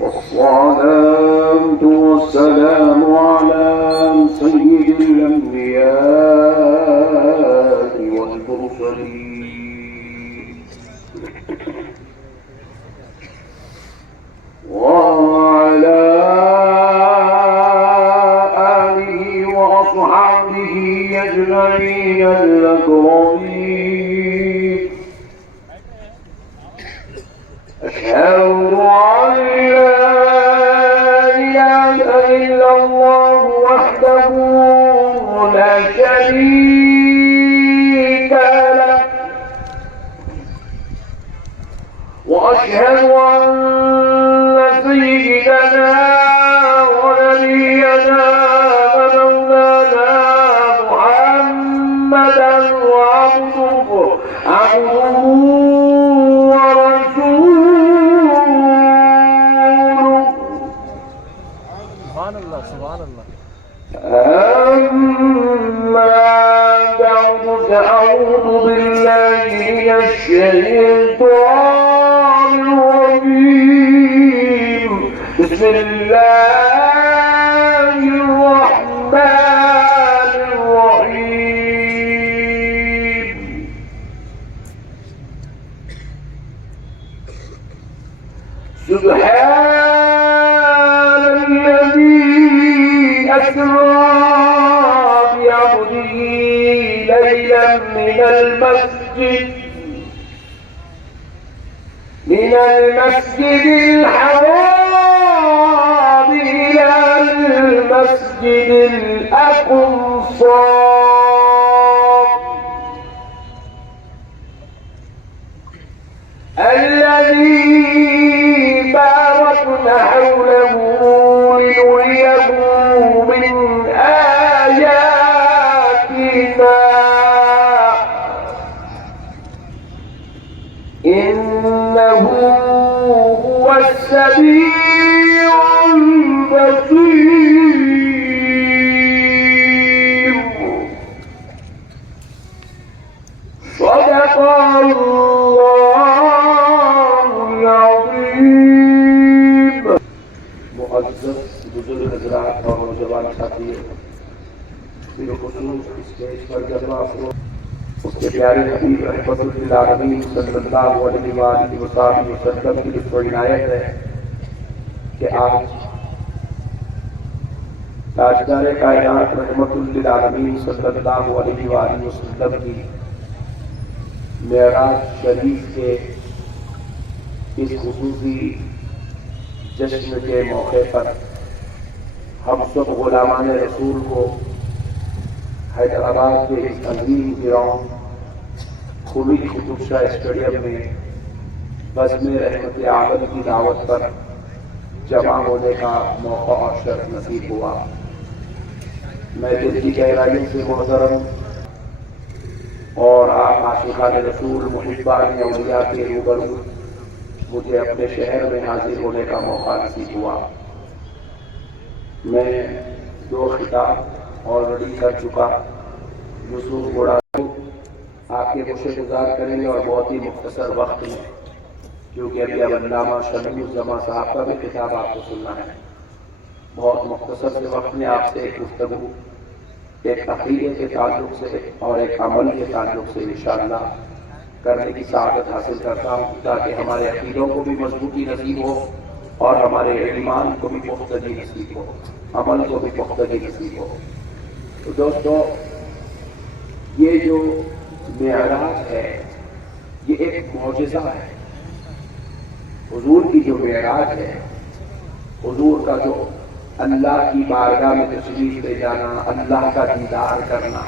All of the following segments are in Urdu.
والصلاة والسلام على سيد الأنبياء والمرسلين وعلى آله وأصحابه أجمعين الأكرمين. أشهد أن لا إله إلا الله وحده لا شريك له وأشهد أن سيدنا ونبينا ومولانا محمدا عبده أما بعد فأعوذ بالله من الشيطان الرجيم. بسم الله الرحمن الرحيم. سبحان الذي أسرى بعبده ليلا من المسجد الحرام إلى المسجد الأقصى الذي باركنا حوله لنريه من آياتنا إنه هو السميع البصير. صدق الله العظيم. معزز بزرگ حضرات اور نوجوان ساتھی بالخصوص اسٹیج پر جمع افراد اس کے پیارے حبیب رحمت للعالمین صلی اللہ علیہ وآلہ وسلم کی اس بڑی عنایت ہے کہ آج تاجدار کائنات رحمت للعالمین صلی اللہ علیہ وآلہ وسلم کی معراج شریف کے اس خصوصی جشن کے موقع پر ہم سب غلامان رسول کو حیدرآباد کے اس عظیم گراؤنڈ کھلی قطب شاہ اسٹیڈیم میں بزم رحمت عالم کی دعوت پر جمع ہونے کا موقع اور شرف نصیب ہوا. میں دل کی گہرائیوں سے محترم اور آپ عاشقان رسول محبان اولیاء کے روبرو مجھے اپنے شہر میں حاضر ہونے کا موقع نصیب ہوا. میں 2 خطاب آلریڈی کر چکا. یوسف گوڑا آپ کے گوشے گزار کریں گے اور بہت ہی مختصر وقت میں، کیونکہ ابھی اب علامہ شمیع الزماں صاحب کا بھی خطاب آپ کو سننا ہے. بہت مختصر سے وقت میں آپ سے ایک گفتگو ایک عقیدے کے تعلق سے اور ایک عمل کے تعلق سے انشاءاللہ کرنے کی سعادت حاصل کرتا ہوں، تاکہ ہمارے عقیدوں کو بھی مضبوطی نصیب ہو اور ہمارے ایمان کو بھی پختگی نصیب ہو، عمل کو بھی پختگی نصیب ہو. تو دوستو، یہ جو معراج ہے یہ ایک معجزہ ہے. حضور کی جو معراج ہے، حضور کا جو اللہ کی بارگاہ میں تشریف لے جانا، اللہ کا دیدار کرنا،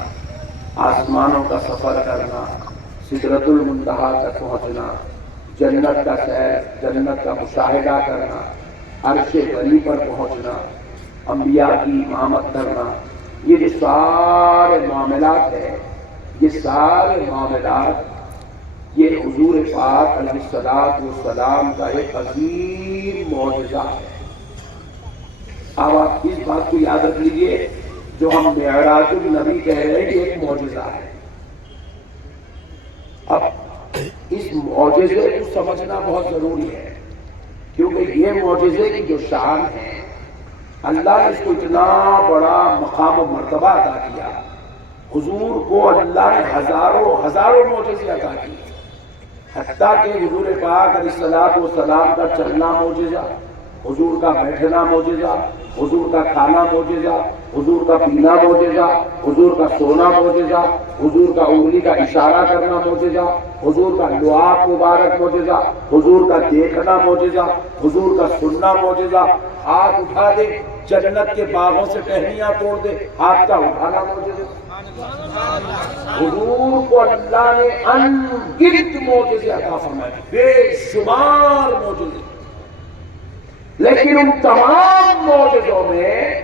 آسمانوں کا سفر کرنا، سدرۃ المنتہا تک پہنچنا، جنت کا سیر، جنت کا مشاہدہ کرنا، عرش علی پر پہنچنا، انبیاء کی امامت کرنا، یہ جو سارے معاملات ہیں، یہ سارے معاملات یہ حضور پاک علیہ السلام کا ایک عظیم معجزہ ہے. اب آپ اس بات کو یاد رکھ لیجئے، جو ہم معراج النبی کہہ رہے ہیں یہ ایک معجزہ ہے. اب اس معجزے کو سمجھنا بہت ضروری ہے. کیونکہ یہ معجزے کی جو شان ہے اللہ نے اس کو اتنا بڑا مقام و مرتبہ عطا کیا. حضور کو اللہ نے ہزاروں معجزے عطا کیے، حتیٰ کہ حضور پاک علیہ الصلوۃ والسلام کا چلنا معجزہ، حضور کا بیٹھنا معجزہ، حضور کا کھانا معجزہ، حضور کا پینا معجزہ، حضور کا سونا معجزہ، حضور کا انگلی کا اشارہ کرنا معجزہ، حضور کا لعاب مبارک معجزہ، حضور کا دیکھنا معجزہ، حضور کا سننا معجزہ، ہاتھ اٹھا دے جنت کے باغوں سے ٹہنیاں توڑ دے، ہاتھ کا اٹھانا معجزہ. حضور کو اللہ نے ان گنت معجزے عطا فرمائے، بے شمار معجزے. لیکن ان تمام معجزوں میں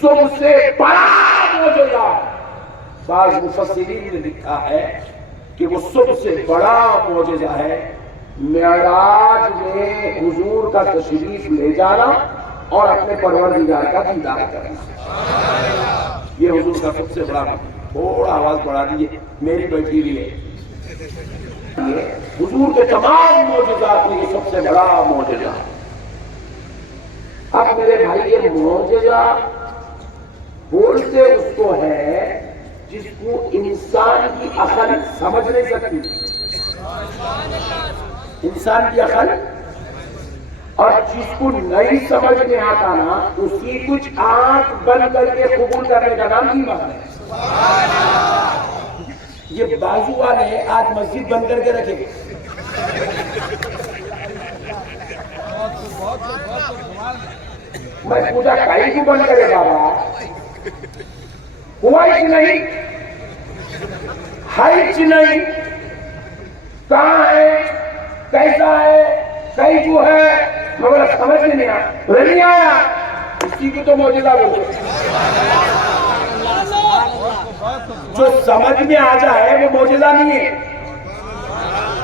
سب سے بڑا معجزہ، بعض مفسرین نے لکھا ہے کہ وہ سب سے بڑا معجزہ ہے معراج میں حضور کا تشریف لے جانا اور اپنے پروردگار کا دیدار کرنا. یہ حضور کا سب سے بڑا. تھوڑا آواز بڑھا دیجیے، میری بیٹھی ہوئی ہے. حضور کے تمام معجزات میں یہ سب سے بڑا معجزہ. اب میرے بھائی یہ معجزہ بولتے اس کو ہے جس کو انسان کی عقل سمجھ نہیں سکتی. انسان کی عقل، اور جس کو نہیں سمجھ میں آتا نا اسی کچھ آنکھ بند کر کے قبول کرنے کا نام ایمان ہے. یہ بازو والے آج مسجد بند کر کے رکھے گے. میں پوچھا کہیں کو بند کرے بابا؟ ہوا ہی نہیں، ہائچ نہیں، کہاں ہے، کیسا ہے، کہیں جو ہے، مگر سمجھ میں نہیں آیا. اسی کو تو معجزہ بولتے. جو سمجھ میں آ جائے وہ معجزہ نہیں ہے.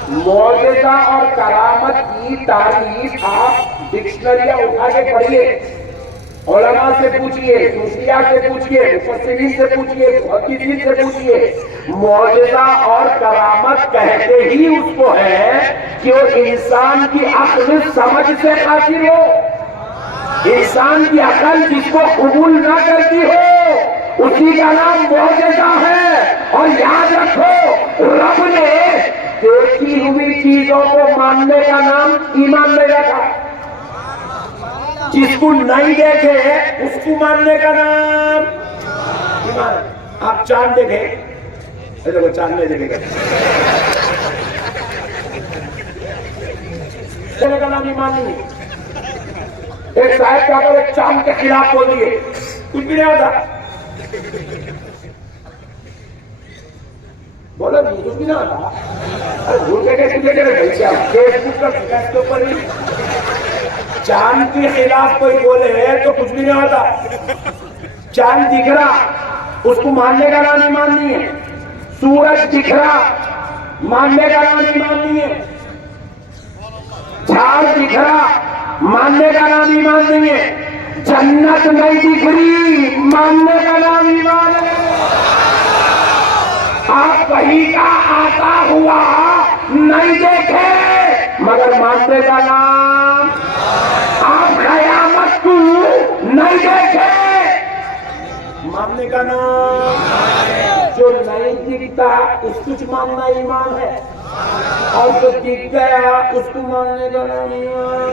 معجزہ اور کرامت کی تعریف آپ ڈکشنریاں اٹھا کے پڑھیے، علماء سے پوچھئے، صوفیاء سے پوچھئے، مفسرین سے پوچھئے، محدثین سے پوچھئے. معجزہ اور کرامت کہتے ہی اس کو ہے کہ وہ انسان کی عقل سمجھ سے قاصر ہو، انسان کی عقل جس کو قبول نہ کرتی ہو اسی کا نام معجزہ ہے. اور یاد رکھو رب نے دیکھی ہوئی چیزوں کو ماننے کا نام ایمان نہیں رکھا. جس کو نہیں دیکھے اس کو ماننے کا نام ایمان. آپ چاند دیکھے، چاند نہیں دیکھے گا کا نام ایمان نہیں. ایک صاحب کیا پر ایک چاند کے خلاف بول دیے، کچھ بھی نہیں ہوتا. بولا نہیں کچھ بھی نہیں ہوتا. بھول کے کیسے فیس بک کے اوپر ہی چاند کے خلاف کوئی بولے تو کچھ بھی نہیں ہوتا. چاند دکھ رہا اس کو ماننے کا نام ایمان نہیں ہے. سورج دکھ رہا ماننے کا نام ایمان نہیں ہے. جھاڑ دکھ رہا ماننے کا نام ایمان نہیں ہے. جنت نہیں دکھ رہی ماننے کا نام ایمان ہے. آپ وہی کا آتا ہوا نہیں دیکھے مگر ماننے کا نام. آپ قیامت کو نہیں دیکھے ماننے کا نام. جو نہیں دکھتا اس کچھ ماننا ایمان ہے، اور جو دکھ گیا اس کو ماننے کا نام ایمان.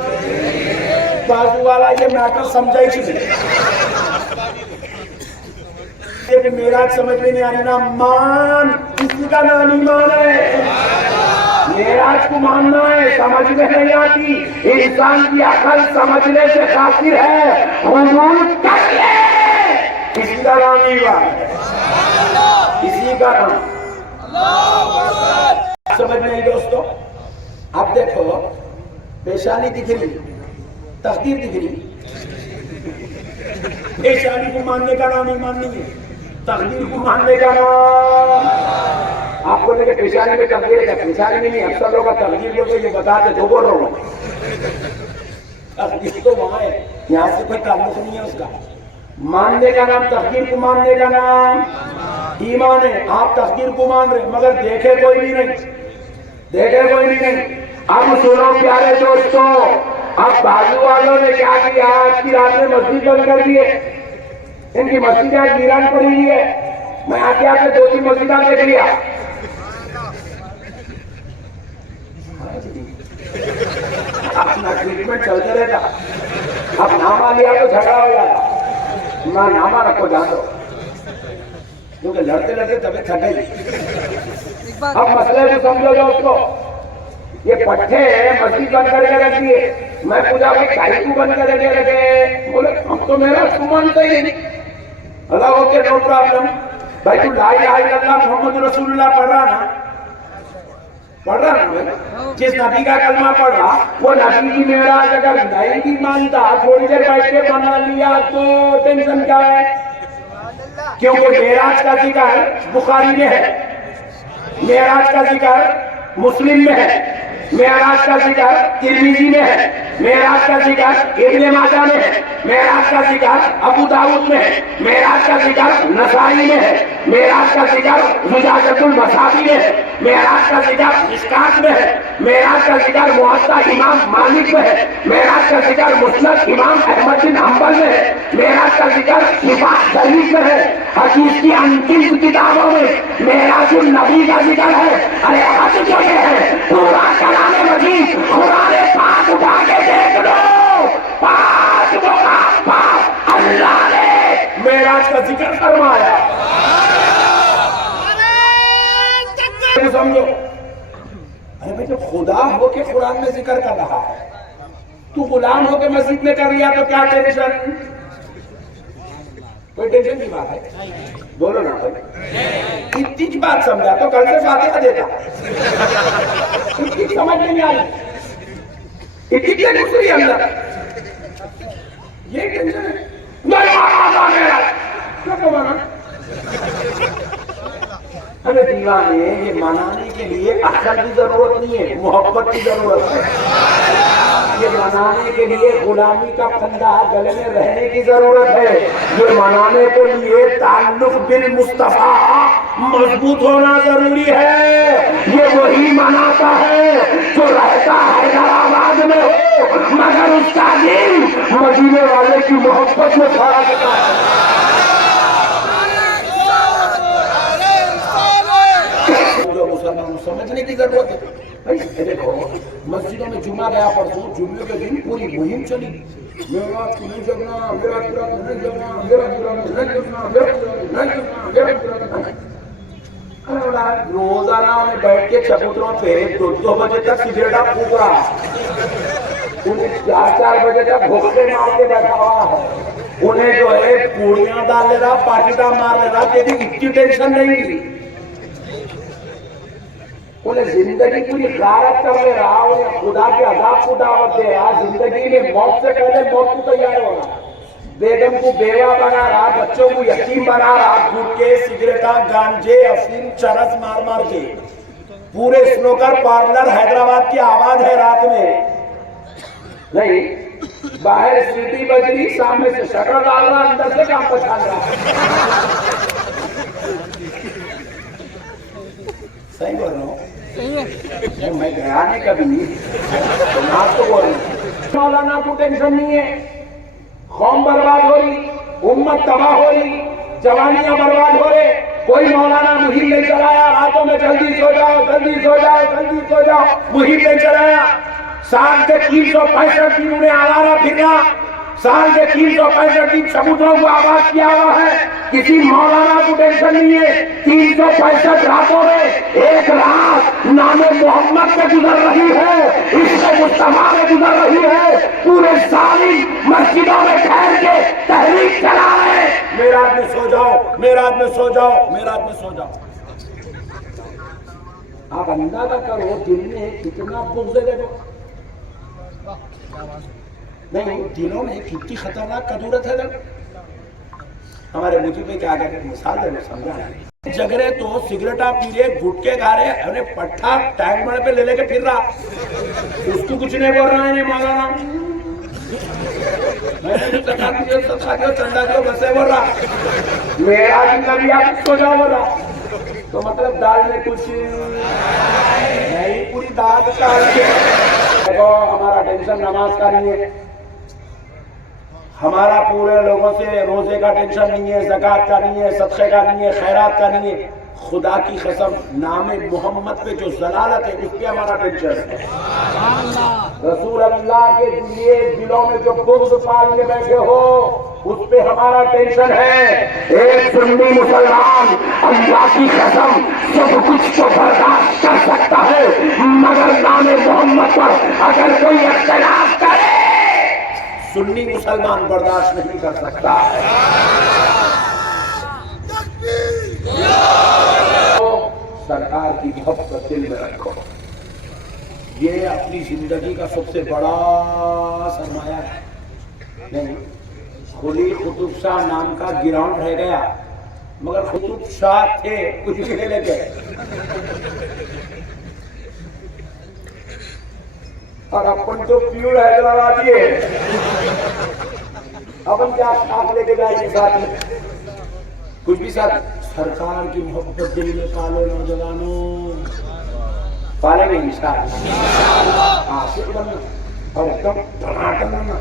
بازو والا یہ میٹر سمجھائی چیزیں میرا سمجھ میں نہیں آنے نا مان، اسی کا نام ایمان ہے. معراج کو ماننا ہے، سمجھ میں نہیں آتی. انسان کی عقل سمجھنے سے قاصر ہے، حضور کر لے اسی کا نام ایمان ہے. اسی کا نام سمجھ میں نہیں دوستو. اب دیکھو پیشانی دکھ رہی، تقدیر دکھ رہی. پیشانی کو ماننے کا نام ایمان نہیں ہے، تقدیر کو ماننے کا نام. آپ کو دیکھیں پیشانی میں تقدیر ہے، پیشانی میں نہیں. اکثر لوگ تقدیر بولتے یہ بتاتے دو بول رہا ہوں. تقدیر تو وہاں ہے، یہاں سے کوئی تعلق نہیں ہے اس کا. ماننے کا نام، تقدیر کو ماننے کا نام ایمان ہے. آپ تقدیر کو مان رہے مگر دیکھے کوئی بھی نہیں، دیکھے کوئی بھی نہیں. اب سنو پیارے دوستو، اب بازو والوں نے کیا کیا؟ آج کی رات میں مسجد بند کر دیے. ان کی مسجد آج ویران پڑی ہوئی ہے. میں آ کے آپ نے 2-3 مسجدیں دیکھ لیا. اپنا ٹریٹمنٹ چلتے رہتا. اب نامہ لیا تو جھگڑا ہو جاتا. میں نامہ رکھو جان دو کیونکہ لڑتے لڑتے طبیعت تھک گئی. اب مسئلے کو سمجھو جو اس کو. یہ پٹھے مسجد بند کر کے رکھ دیے. میں پوچھا بھائی کائی کو بند کر کے رکھے؟ بولے ہم تو میرا مانتے ہی نہیں. اللہ اوکے نو پرابلم. بھائی تو لا الہ الا اللہ محمد رسول اللہ پڑھ رہا نا؟ پڑھ رہا نا؟ جس نبی کا کلمہ پڑھ رہا وہ نبی کی معراج اگر نہیں مانتا تھوڑی دیر بیٹھ کے بنا لیا تو ٹینشن کیا ہے؟ کیونکہ معراج کا ذکر بخاری میں ہے, معراج کا ذکر مسلم میں ہے, معراج کا ذکر ترمذی میں ہے, معراج کا ذکر ابن ماجہ میں ہے, معراج کا ذکر ابو داؤد میں ہے, معراج کا ذکر نسائی میں ہے, معراج کا ذکر زجاجۃ المصابیح میں ہے, معراج کا ذکر مشکات میں ہے, معراج کا ذکر موطا امام مالک میں ہے, معراج کا ذکر مسند امام احمد بن حنبل میں ہے, معراج کا ذکر صفات شریف میں ہے. حدیث کی انتم کتابوں میں معراج النبی کا ذکر ہے. ارے حد جو یہ ہے پورا کلام مجید قرآن پاک اٹھا کے دیکھ لو. 5 مقامات اللہ نے معراج کا ذکر فرمایا. سمجھو. ارے بھائی جب خدا ہو کے قرآن میں ذکر کر رہا ہے تو غلام ہو کے مسجد میں کر لیا تو کیا ٹینشن؟ کوئی ٹینشن کی بات ہے؟ بولو نا بھائی. اتنی بات سمجھا تو کل سے فاتحہ دیتا. اتنی سمجھ نہیں آئی. اتنی کیا گزری اندر. یہ ٹینشن ہے. کیا مانا؟ ہمیں دیوانے یہ منانے کے لیے عقل کی ضرورت نہیں ہے, محبت کی ضرورت ہے. یہ منانے کے لیے غلامی کا پھندا گلے میں رہنے کی ضرورت ہے. یہ منانے کے لیے تعلق بالمصطفیٰ مضبوط ہونا ضروری ہے. یہ وہی مناتا ہے جو رہتا حیدرآباد میں ہو مگر اس کا دل مدینے والے کی محبت میں کھڑا رہتا ہے. مسلمان سمجھنے کی ضرورت ہے. دیکھو مسجدوں میں جمعہ گیا پرسوں, جمعے کے دن پوری مہم چلی. میرا نہیں جگنا, میرا پورا نہیں جگنا, میرا پورا نہیں جگنا, میرا پورا نہیں جگنا, میرا پورا نہیں. روزانہ انہیں بیٹھ کے چبوتروں پہ 2 بجے تک سگریٹا پھونک رہا. انہیں 4 بجے تک بھوکے مار کے بیٹھا ہوا ہے. انہیں جو ہے پوڑیاں ڈال لے رہا, پاکٹا مار لے رہا. تیری اتنی ٹینشن نہیں تھی. انہیں زندگی پوری غارت کر لے رہا, انہیں خدا کے عذاب کو دعوت دے رہا. زندگی میں موت سے پہلے موت کو تیار ہو رہا. بیگم کو بیوہ بنا رہا, بچوں کو یتیم بنا رہا. گٹکے, سگریٹا, گانجے, افیم, چرس مار مار کے. پورے سنوکر پارلر حیدرآباد کی آواز ہے رات میں. نہیں باہر سیٹی بج رہی, سامنے سے شٹر ڈال رہا, اندر سے کام پچھان رہا. صحیح بول رہا ہوں. میں گیا نہیں کبھی نہیں, آپ تو بول رہے ہیں. مولانا کو ٹینشن نہیں ہے. قوم برباد ہو رہی, امت تباہ ہو رہی, جوانیاں برباد ہو رہے. کوئی مولانا مہم نہیں چلایا راتوں میں جلدی سو جاؤ, جلدی سو جاؤ, جلدی سو جاؤ. مہم نہیں چلایا. سال کے 365 دن انہیں آوارہ پھرنا, سال کے 365 دن چبوتروں کو آباد کیا ہوا ہے. کسی مولانا کو ٹینشن نہیں ہے. 365 راتوں میں ایک رات نام محمد پہ گزر رہی ہے, اس سے مصطفیٰ میں گزر رہی ہے. پورے سال مسجدوں میں ٹھہر کے تحریک چلا رہے. میراج میں سو جاؤ, میراج میں سو جاؤ, میراج میں سو جاؤ. آپ اندازہ کرو دل میں کتنا بغض ہے. دیکھو نہیں, دلوں میں کتنی خطرناک کدورت ہے. ہمارے مجھے پہ کیا کہتے ہیں, مثال ہے, میں سمجھا. جگرے تو سگریٹا پی رہے, گھٹکے کھا رہے, انہیں پٹھا ٹینک بڑے پہ لے کے پھر رہا. اس کو کچھ نہیں بول رہا ہے مولانا. میں نے چندہ دیو بسے بول رہا. میرا دن کبھی آپ سو جاؤ بول رہا. تو مطلب دال میں کچھ نہیں, پوری دال ڈال کے دیکھو ہمارا ٹینشن نماز کا نہیں ہے، ہمارا پورے لوگوں سے روزے کا ٹینشن نہیں ہے، زکوٰۃ کا نہیں ہے، صدقے کا نہیں ہے، خیرات کا نہیں ہے. خدا کی قسم نام محمد پہ جو ضلالت ہے اس پہ ہمارا ٹینشن ہے. رسول اللہ کے لیے دلوں میں جو بغض پال کے بیٹھے ہو اس پہ ہمارا ٹینشن ہے. ایک سنی مسلمان اللہ کی قسم سب کچھ تو برداشت کر سکتا ہے مگر نام محمد پر اگر کوئی اختلاف کرے سنی مسلمان برداشت نہیں کر سکتا. سرکار کی محبت دل میں رکھو، یہ اپنی زندگی کا سب سے بڑا سرمایہ ہے. نہیں قلی قطب شاہ نام کا گراؤنڈ رہ گیا مگر قطب شاہ تھے کچھ بھی لے گئے. اور اپن تو پیور حیدرآبادی ہے، اپن کیا ساتھ لے کے جائیں گے ساتھ میں کچھ بھی ساتھ. سرکار کی محبت دل میں پالو نوجوانوں، پالیں گے انشاءاللہ. عاشق بننا اور ایک دم دھڑاکا بننا،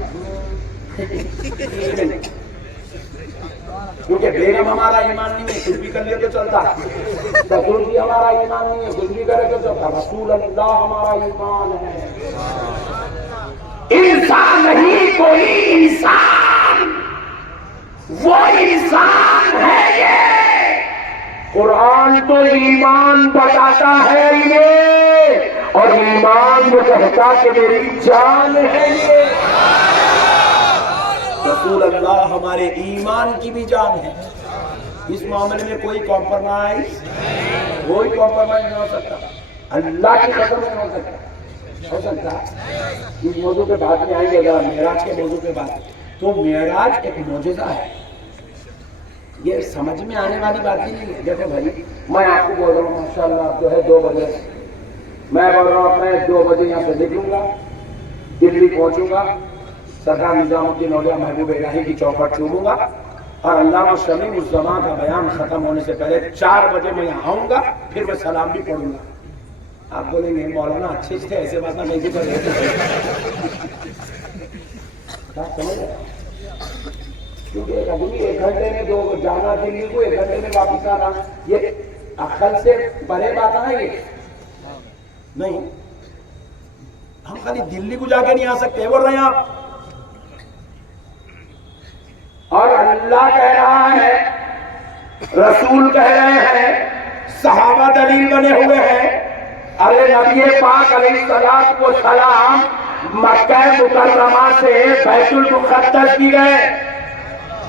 کیونکہ بیگم ہمارا ایمان نہیں ہے کچھ بھی کر لے تو چلتا، رسول بھی ہمارا ایمان نہیں ہے کچھ بھی کرے تو چلتا. رسول اللہ ہمارا ایمان ہے. انسان نہیں کوئی انسان، وہ انسان ہے یہ. قرآن تو ایمان بتاتا ہے یہ، اور ایمان وہ کہتا کہ میری جان ہے یہ. رسول اللہ ہمارے ایمان کی بھی جان ہے. اس معاملے میں کوئی کمپرومائز نہیں ہو سکتا. اللہ کی قسم نہیں ہو سکتا. اس موضوع پہ بات میں آئیں گے، ذرا معراج کے موضوع پہ بات. تو معراج ایک معجزہ ہے، یہ سمجھ میں آنے والی بات ہی نہیں ہے. دیکھو بھائی میں آپ کو بول رہا ہوں ماشاءاللہ آپ جو ہے 2 بجے، میں بول رہا ہوں میں 2 بجے یہاں سے نکلوں گا، دلی پہنچوں گا، سردار نظام الدین اولیاء محبوب الہی کی چوکھٹ چھوڑوں گا، اور علامہ شمیم الزمان کا بیان ختم ہونے سے پہلے 4 بجے میں یہاں آؤں گا، پھر میں سلام بھی پڑھوں گا. آپ بولیں گے مولانا اچھے تھے ایسے بات نہیں بھی کرے. کیونکہ ایک آدمی 1 گھنٹے میں 2 جانا دلی کو 1 گھنٹے میں واپس آنا، یہ عقل سے پرے بات ہے. یہ نہیں، ہم خالی دلی کو جا کے نہیں آ سکتے بول رہے ہیں آپ. اور اللہ کہہ رہا ہے، رسول کہہ رہے ہیں، صحابہ دلیل بنے ہوئے ہیں. ارے نبی پاک علیہ الصلوۃ والسلام مکہ مکرمہ سے بیت المقدس بھی گئے،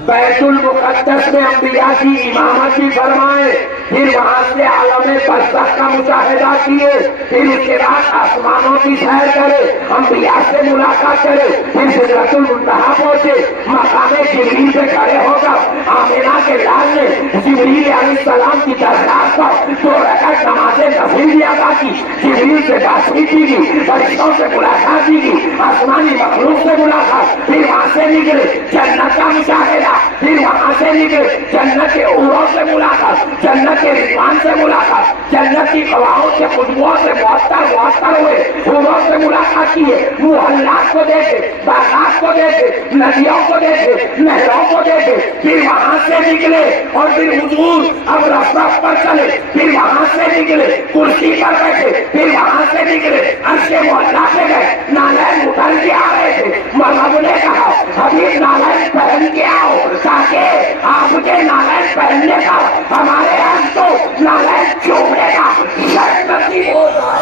بیت المقدس میں انبیاء کی امامت بھی فرمائے، پھر وہاں سے عالم برزخ کا مشاہدہ کیے، پھر اس کے بعد آسمانوں کی سیر کرے، انبیاء سے ملاقات کرے، پھر سدرۃ المنتہا پہنچے، مقام جبریل پہ کھڑے ہو کر آمنہ کے لال نے جبریل علیہ السلام کی درخواست پر 2 رکعت نماز نفل بھی ادا کی، جبریل سے بات چیت کی، فرشتوں سے ملاقات کی، آسمانی مخلوق سے ملاقات، پھر وہاں سے نکلے جنت کا مشاہدہ، پھر وہاں سے نکلے جنت کے حوروں سے ملاقات، جنت کے رضوان سے ملاقات، جنت کی ہواؤں سے خوشبوؤں سے معطر ہوئے حوروں سے ملاقات کیے، محلات کو دیکھے، باغات کو دیکھے، ندیوں کو دیکھے، نہروں کو دیکھے، پھر وہاں سے نکلے اور پھر حضور اب رفرف پر چلے، پھر وہاں سے نکلے کرسی پر بیٹھے، پھر وہاں سے نکلے عرش معلیٰ پہ گئے، نالین اتر کے آ رہے تھے. مرحب نے کہا حبیب نالین پہن کے آؤ تاکہ آپ کے نالین پہننے کا ہمارے ہاتھ کو نالین چومنے کا شرط نصیب ہو جائے.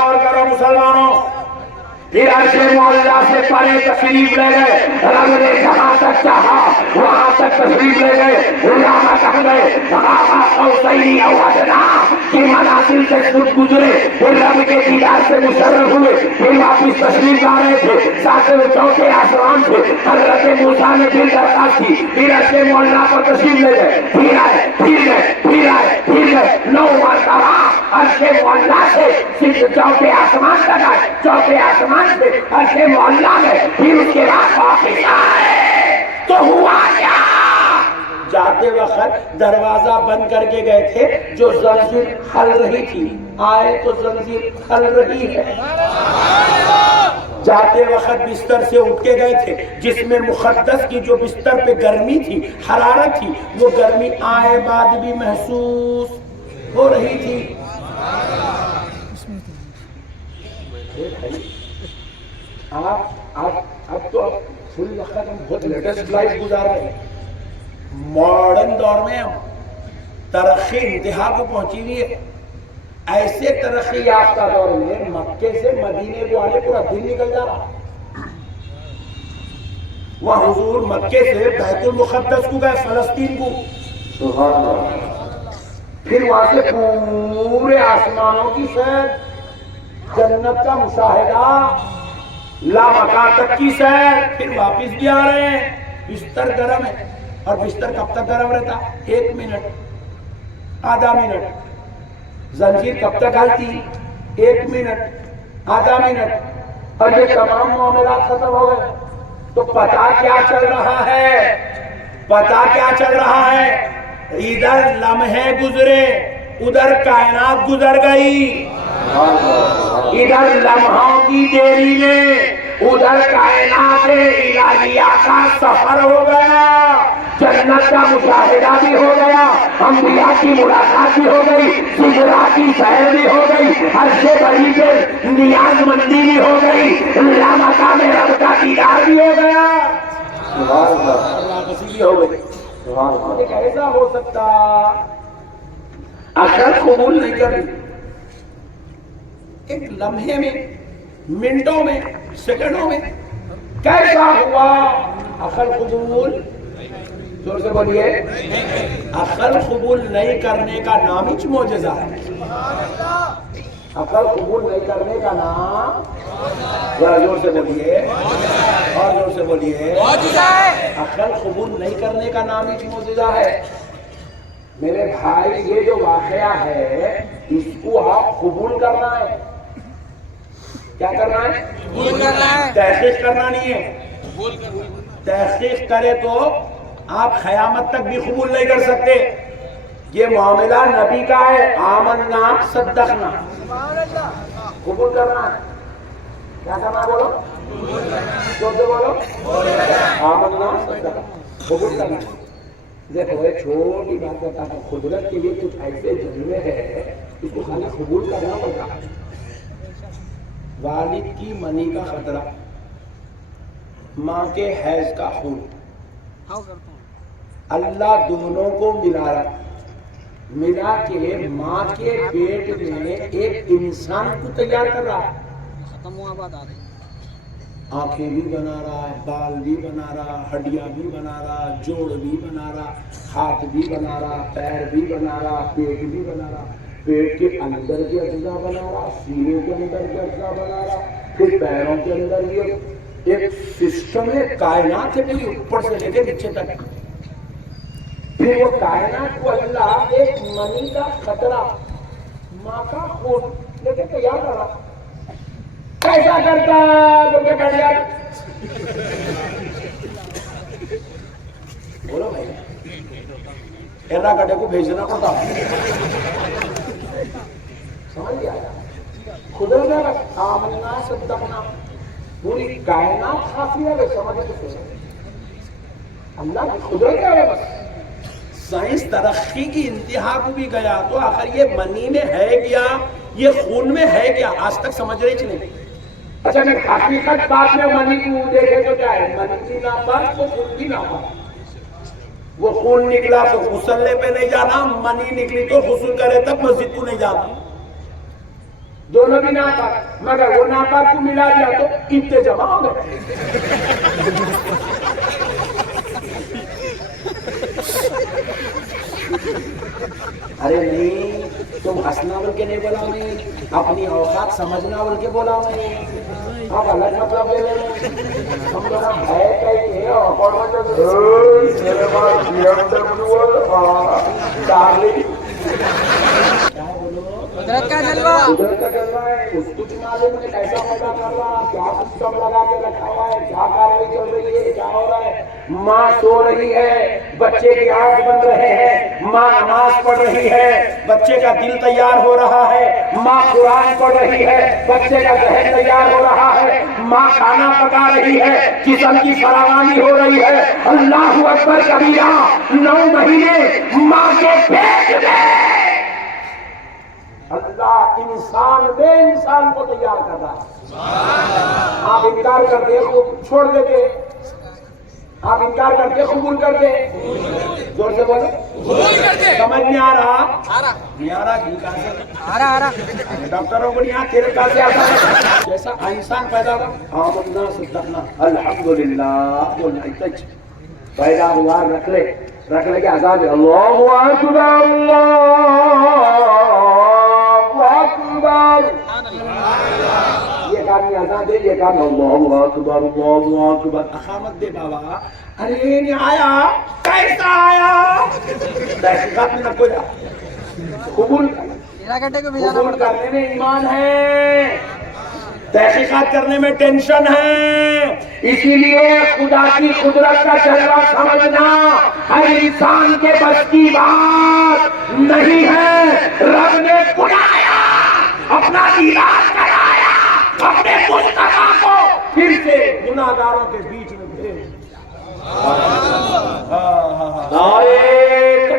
اور کرو مسلمانوں، پھر عرش معلیٰ سے پرے تشریف لے گئے، رب نے جہاں تک چاہا وہاں تک تشریف لے گئے. علماء کہہ گئے قاب قوسین او ادنیٰ کی منازل سے خود گزرے، پھر رب کے دیدار سے مشرف ہوئے، پھر واپس تشریف لا رہے تھے، 7ویں 4تھے آسمان سے حضرت موسیٰ نے پھر درخواست کی، پھر عرش معلیٰ پر تشریف لے گئے، پھر آئے، پھر گئے، پھر آئے، پھر گئے، 9 مرتبہ عرش معلیٰ سے صرف 4تھے آسمان تک آئے، 4تھے آسمان سے عرش معلیٰ میں، پھر اس کے بعد واپس آئے. تو ہوا کیا؟ جاتے وقت دروازہ بند کر کے گئے تھے، جو زنجیر ہل رہی تھی آئے تو زنجیر کھل رہی ہے. جاتے وقت بستر سے اٹھ کے گئے تھے، جس میں مقدس کی جو بستر پہ گرمی تھی، حرارت تھی، وہ گرمی آئے بعد بھی محسوس ہو رہی تھی. اب تو فل وقت ہم بہت لیٹسٹ لائف گزار رہے ہیں. ماڈرن دور میں ہم ترقی انتہا کو پہنچی ہوئی ہے. ایسے ترقی یافتہ دور میں مکے سے مدینے کو آنے پورا دن نکل جا رہا. وہ حضور مکے سے بیت المقدس کو گئے، فلسطین کو، پھر وہاں سے پورے آسمانوں کی سیر، جنت کا مشاہدہ، لامکان تک کی سیر، پھر واپس بھی آ رہے ہیں. بستر گرم ہے، اور بستر کب تک گرم رہتا؟ 1 منٹ، آدھا منٹ. زنجیر کب تک ہلتی؟ 1 منٹ، آدھا منٹ، اور یہ تمام معاملات ختم ہو گئے. تو پتا کیا چل رہا ہے؟ پتا کیا چل رہا ہے؟ ادھر لمحے گزرے، ادھر کائنات گزر گئی. ادھر لمحوں کی دیری میں ادھر کائنات الہیہ کا سفر ہو گیا. جنت کا مشاہدہ بھی ہو گیا، انبیاء کی ملاقات بھی ہو گئی، سجدہ کی سیر بھی ہو گئی، عرش بری پہ نیاز مندی بھی ہو گئی، لامکان میں رب کا دیدار بھی ہو گیا. کیسا ہو سکتا؟ عقل قبول نہیں کر رہی. ایک لمحے میں، منٹوں میں، سیکنڈوں میں کیسا ہوا؟ عقل قبول، زور سے بولیے، عقل قبول نہیں کرنے کا نام ہی معجزہ ہے. عقل قبول نہیں کرنے کا نام، ذرا زور سے بولیے، اور زور سے بولیے، عقل قبول نہیں کرنے کا نام ہی معجزہ ہے. میرے بھائی، یہ جو واقعہ ہے اس کو آپ قبول کرنا ہے. کیا کرنا ہے؟ قبول کرنا ہے، تحقیق کرنا نہیں ہے. تحقیق کرے تو آپ قیامت تک بھی قبول نہیں کر سکتے. یہ معاملہ نبی کا ہے، آمنا صدقنا. قبول کرنا ہے. کیا کرنا؟ بولو، جو بولو، آمنا صدقنا، قبول کرنا. دیکھو ایک چھوٹی بات بتاتا ہوں. قدرت کے لیے کچھ ایسے جذبے ہیں اس کو خالی قبول کرنا پڑتا ہے. والد کی منی کا خطرہ، ماں کے حیض کا خون، اللہ دونوں کو ملا کے ماں کے پیٹ میں ایک انسان کو تیار کر رہا ہے. آنکھیں بھی بنا رہا، بال بھی بنا رہا، ہڈیاں بھی بنا رہا، جوڑ بھی بنا رہا، ہاتھ بھی بنا رہا، پیر بھی بنا رہا، پیٹ بھی بنا رہا، پیٹ کے اندر کے اجزاء بنا رہا، سینے کے اندر کے اجزاء بنا رہا، پھر پیروں کے اندر بھی ایک سسٹم ہے. کائنات ہے پوری اوپر سے لے کے نیچے تک. پھر وہ کائنات کو اللہ ایک منی کا خطرہ، ماں کا خون لے کے تیار کر رہا. کیسا کرتا بول کے بیٹھ جائے. بولو بھائی، ایرا گڈے کو بھیجنا پڑتا. سمجھ گیا؟ خدا نے آمنا صدقنا، پوری کائنات خافی ہے. سمجھ کے اللہ کی قدرت ہے. بس سائنس ترقی کی انتہا کو بھی گیا تو آخر یہ منی میں ہے کیا، یہ خون میں ہے کیا، آج تک سمجھ رہے نہیں. اچھا میں حقیقت بات میں منی کو دیکھے تو کیا ہے؟ منی بھی ناپاک تو خون بھی ناپاک. وہ خون نکلا تو غسل پہ نہیں جانا، منی نکلی تو غسل کرے تب مسجد کو نہیں جانا. دونوں بھی ناپاک، مگر وہ ناپاک کو ملا دیا تو اتنے جمع ہو گئے. ارے نہیں، تم ہنسنا بول کے نہیں بولا میں، اپنی اوقات سمجھنا بول کے بولا میں. آپ الگ مطلب لے لیں. ہم لوگ ہے کہتے ہیں ڈارلنگ، کیا بولو قدرت کا جلوہ ہے. اس کچھ معلوم ہے کیسا پیدا کر رہا ہے, کیا سسٹم لگا کے رکھا ہوا ہے, کیا کاروائی چل رہی ہے, کیا ہو رہا ہے. ماں سو رہی ہے, بچے کے آنکھ بن رہے ہیں, ماں نماز پڑھ رہی ہے, بچے کا دل تیار ہو رہا ہے, ماں قرآن پڑھ رہی ہے, بچے کا ذہن تیار ہو رہا ہے, ماں کھانا پکا رہی ہے, جسم کی فراوانی ہو رہی ہے. اللہ اکبر کبیرہ. 9 مہینے ماں کے پیٹ میں اللہ انسان کو تیار کر رہا ہے. آپ انکار کرتے چھوڑ دیتے, آپ انکار کرتے قبول کرتے. زور سے بولے, سمجھ نہیں آ رہا؟ نہیں آ رہا. آ رہا ڈاکٹروں کو نہیں تیرے کہاں سے آتا ہے. جیسا انسان پیدا ہوا, آمنا صدقنا الحمدللہ بولنا اتج پیدا ہوا. رکھ لے کے آزاد ہے. اللہ اکبر اللہ اکبر. یہ کام آزاد ہے, یہ کام اللہ اکبر اللہ اکبر. اقامت دے بابا. ارے نہیں آیا, کیسا آیا؟ تحقیقات میں نہ کوئی قبول کرنے میں ایمان ہے, تحقیقات کرنے میں ٹینشن ہے. اسی لیے خدا کی قدرت کا جلوہ سمجھنا ہر انسان کے بس کی بات نہیں ہے. رب نے بلایا, اپنا علاج کرایا, اپنے مصطفیٰ کو پھر سے گناہگاروں کے بیچ میں بھیج.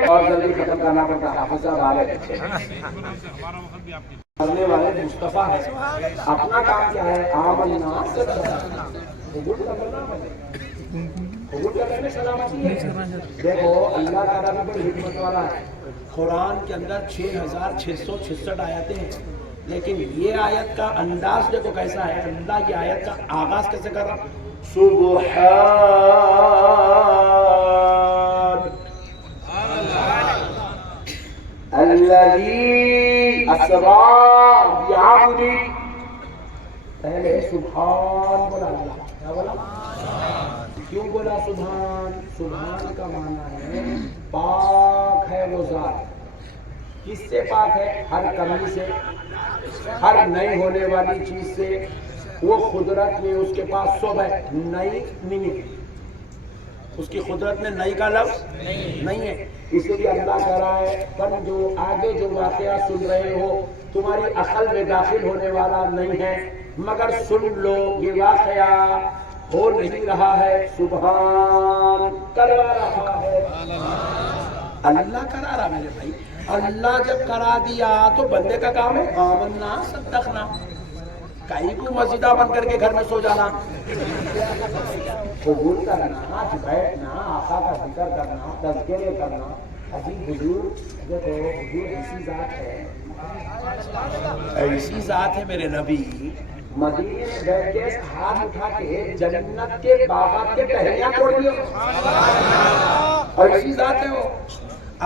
اور جلدی ختم کرنا پڑتا. حافظ صاحب آ رہے تھے کرنے والے مصطفیٰ ہے. اپنا کام کیا ہے؟ آمنا قبول کرنے میں سلامتی ہے. دیکھو اللہ تعالیٰ بھی بڑی حکمت والا ہے. قرآن کے اندر 6666 آیتیں ہیں, لیکن یہ آیت کا انداز دیکھو کیسا ہے. اللہ کی آیت کا آغاز کیسے کر رہا؟ سبحان الذی اسرا بعبدہ. پہلے سبحان بولا اللہ. کیا بولا؟ کیوں بولا سبحان؟ سبحان کا معنی ہے پاک ہے وہ ذات. کس سے پاک ہے؟ ہر کمی سے, ہر نئی ہونے والی چیز سے. وہ قدرت میں اس کے پاس سب ہے, نئی نہیں ہے. اس کی قدرت میں نئی کا لفظ نہیں ہے. اس لیے اللہ کہہ رہا ہے تم جو آگے جو واقعہ سن رہے ہو تمہاری عقل میں داخل ہونے والا نہیں ہے, مگر سن لو یہ واقعہ ہو نہیں رہا ہے. سبحان کروا رہا ہے اللہ. کرا رہا میرے بھائی. اللہ جب کرا دیا تو بندے کا کام ہے آمنا صدقنا. کہیں کو مسجدہ بن کر کے گھر میں سو جانا, قبول کرنا, بیٹھنا, آقا کا ذکر کرنا, تذکرے کرنا. عجیب حضور دیکھو, حضور ایسی ذات ہے میرے نبی. مدینے میں بیٹھ کے ہاتھ اٹھا کے جنت کے باغات کے ٹہنیاں توڑ دیے. ایسی ذات ہے وہ.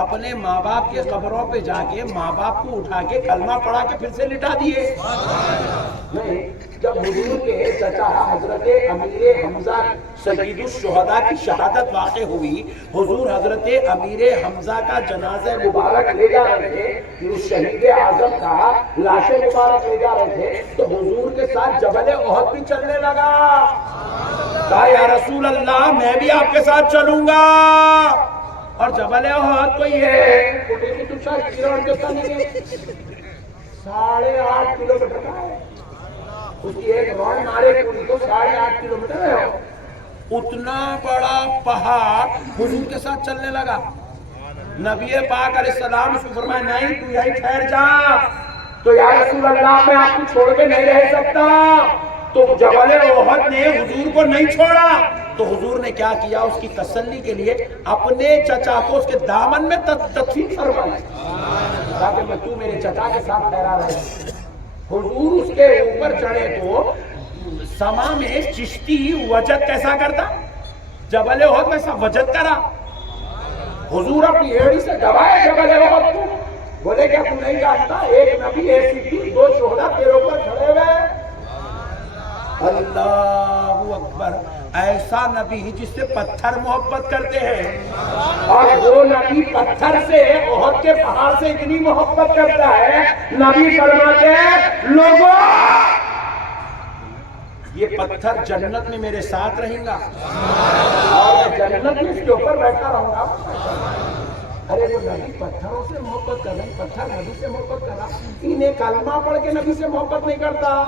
اپنے ماں باپ کے قبروں پہ جا کے ماں باپ کو اٹھا کے کلمہ پڑھا کے پھر سے لٹا دیے. نہیں, جب حضور کے چچا حضرت امیر حمزہ سید الشہداء کی شہادت واقع ہوئی, حضور حضرت امیر حمزہ کا جنازہ مبارک لے جا رہے تھے, شہید اعظم کا لاش مبارک لے جا رہے تھے, تو حضور کے ساتھ جبل احد بھی چلنے لگا. کہا یا رسول اللہ میں بھی آپ کے ساتھ چلوں گا. اور جبل احد کوئی ہے 8.5 کلومیٹر کا ہے. اس کی ایک رون مارے پوری تو 8.5 کلومیٹر ہے. اتنا بڑا پہاڑ حضور کے ساتھ چلنے لگا. نبی پاک علیہ السلام سے فرمایا نہیں تو یہی ٹھہر جا. تو یا رسول اللہ میں آپ کو چھوڑ کے نہیں رہ سکتا. تو جبل احد نے حضور کو نہیں چھوڑا. تو حضور نے کیا کیا؟ اس کی تسلی کے لیے اپنے چچا کو اس کے دامن میں تدفین فرمائی تاکہ میں تو میرے چچا کے ساتھ ٹھہرا رہے. حضور اس کے اوپر چڑھے تو سما میں چشتی وجد کیسا کرتا؟ جبل احد ویسا وجد کرا. حضور اپنی ایڑی سے دبائے جبل احد کو. بولے کیا تم نہیں جانتا ایک نبی ایک صدیق 2 شہداء تیرے اوپر کھڑے ہوئے. اللہ اکبر. ایسا نبی جس سے پتھر محبت کرتے ہیں، اور وہ نبی پتھر سے، احد کے پہاڑ سے اتنی محبت کرتا ہے، نبی فرماتے ہیں لوگوں یہ پتھر جنت میں میرے ساتھ رہیں گا اور میں جنت میں اس کے اوپر بیٹھا رہوں گا۔ ارے وہ نبی پتھروں سے محبت کر رہے ہیں، پتھر نبی سے محبت کر رہا، انہیں کلمہ پڑھ کے نبی سے محبت نہیں کرتا،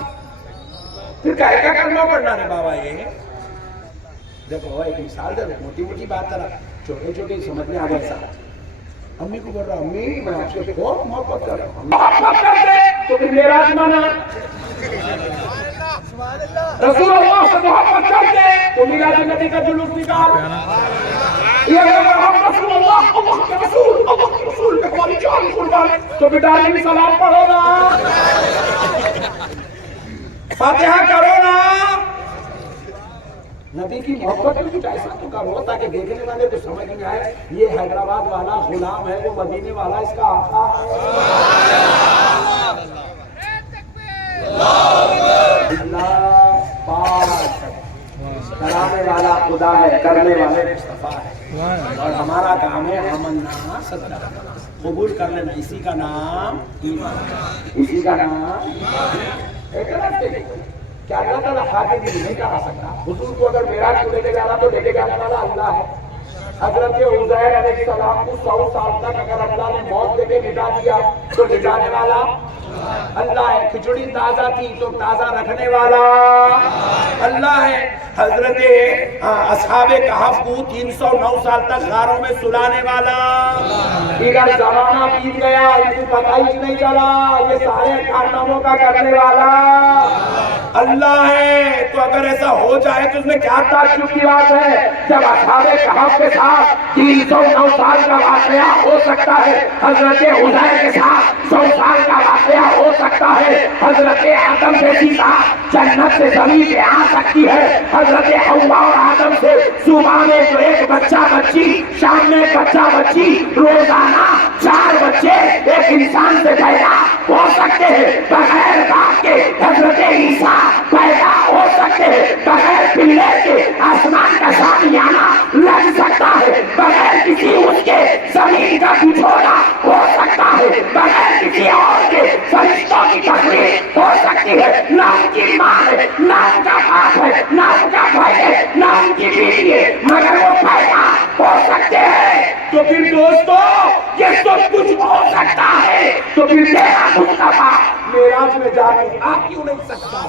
پھر کہے گا کلمہ پڑھنا رے بابا۔ یہ دیکھو ایک مثال دے، موٹی موٹی بات کرا، چھوٹے چھوٹے سمجھ میں آ گئے سارا۔ امی کو بول رہا امی میں آپ سے بہت محبت کر رہا ہوں، محبت کر دے تو پھر میرا مانا، رسول اللہ سے محبت کر دے تو میلاد النبی کا جلوس نکال، یہ رسول اللہ، اللہ کے رسول کے والی جان قربان، تو بیٹا علیہ سلام پڑھو نا، فاتحہ کرو نا۔ نبی کی محبت میں کچھ ایسا تو کرو تاکہ دیکھنے والے تو سمجھ میں آئے یہ حیدرآباد والا غلام ہے، وہ مدینے والا اس کا آقا ہے۔ اللہ پاک کرانے والا خدا ہے، کرنے والے مصطفیٰ ہے، اور ہمارا کام ہے آمنا صدقہ، قبول کر لینا، اسی کا نام ایمان، اسی کا نام اعتراف ہے۔ کیا اللہ تعالیٰ خاطر نہیں کرا سکتا؟ حضور کو اگر معراج کو لے کے جانا تو لے کے جانے والا اللہ ہے۔ حضرت عزیر علیہ السلام کو 100 سال تک اگر اللہ نے موت دے کے مٹا دیا تو مٹانے والا اللہ ہے۔ کھچڑی تازہ تھی تو تازہ رکھنے والا اللہ ہے۔ حضرت اصحاب کہف کو 309 سال تک غاروں میں سلانے والا، ادھر زمانہ بیت گیا ان کو پتہ ہی نہیں چلا، یہ سارے کارناموں کا کرنے والا اللہ ہے۔ تو اگر ایسا ہو جائے تو اس میں کیا تعجب کی بات ہے؟ جب اصحاب کہف کے ساتھ 309 سال کا واقعہ ہو سکتا ہے، حضرت عزیر کے ساتھ 100 سال کا واقعہ ہو سکتا ہے، حضرت آدم جیسی ذات جنت سے زمین پہ آ سکتی ہے، حضرت حوا اور آدم سے صبح میں جو ایک بچہ بچی، شام میں ایک بچہ بچی، روزانہ 4 بچے ایک انسان سے پیدا ہو سکتے ہیں بغیر باپ کے، حضرت عیسیٰ پیدا ہو سکتے ہیں بغیر پلے کے، آسمان کا سامیانہ لگ سکتا ہے بغیر کسی اس کے، زمین کا بچھونا ہو سکتا ہے بغیر کسی اور کے، فرشتوں کی تخلیق ہو سکتی ہے، نہ ان کی ماں ہے، نہ ان کا باپ ہے، نہ ان کا بھائی ہے، نہ ان کی بیوی ہے، مگر وہ پیدا ہو سکتے ہیں۔ تو پھر دوستو یہ سب کچھ ہو سکتا ہے، تو پھر میرا مصطفیٰ معراج میں جا کے آپ کیوں نہیں سکتا؟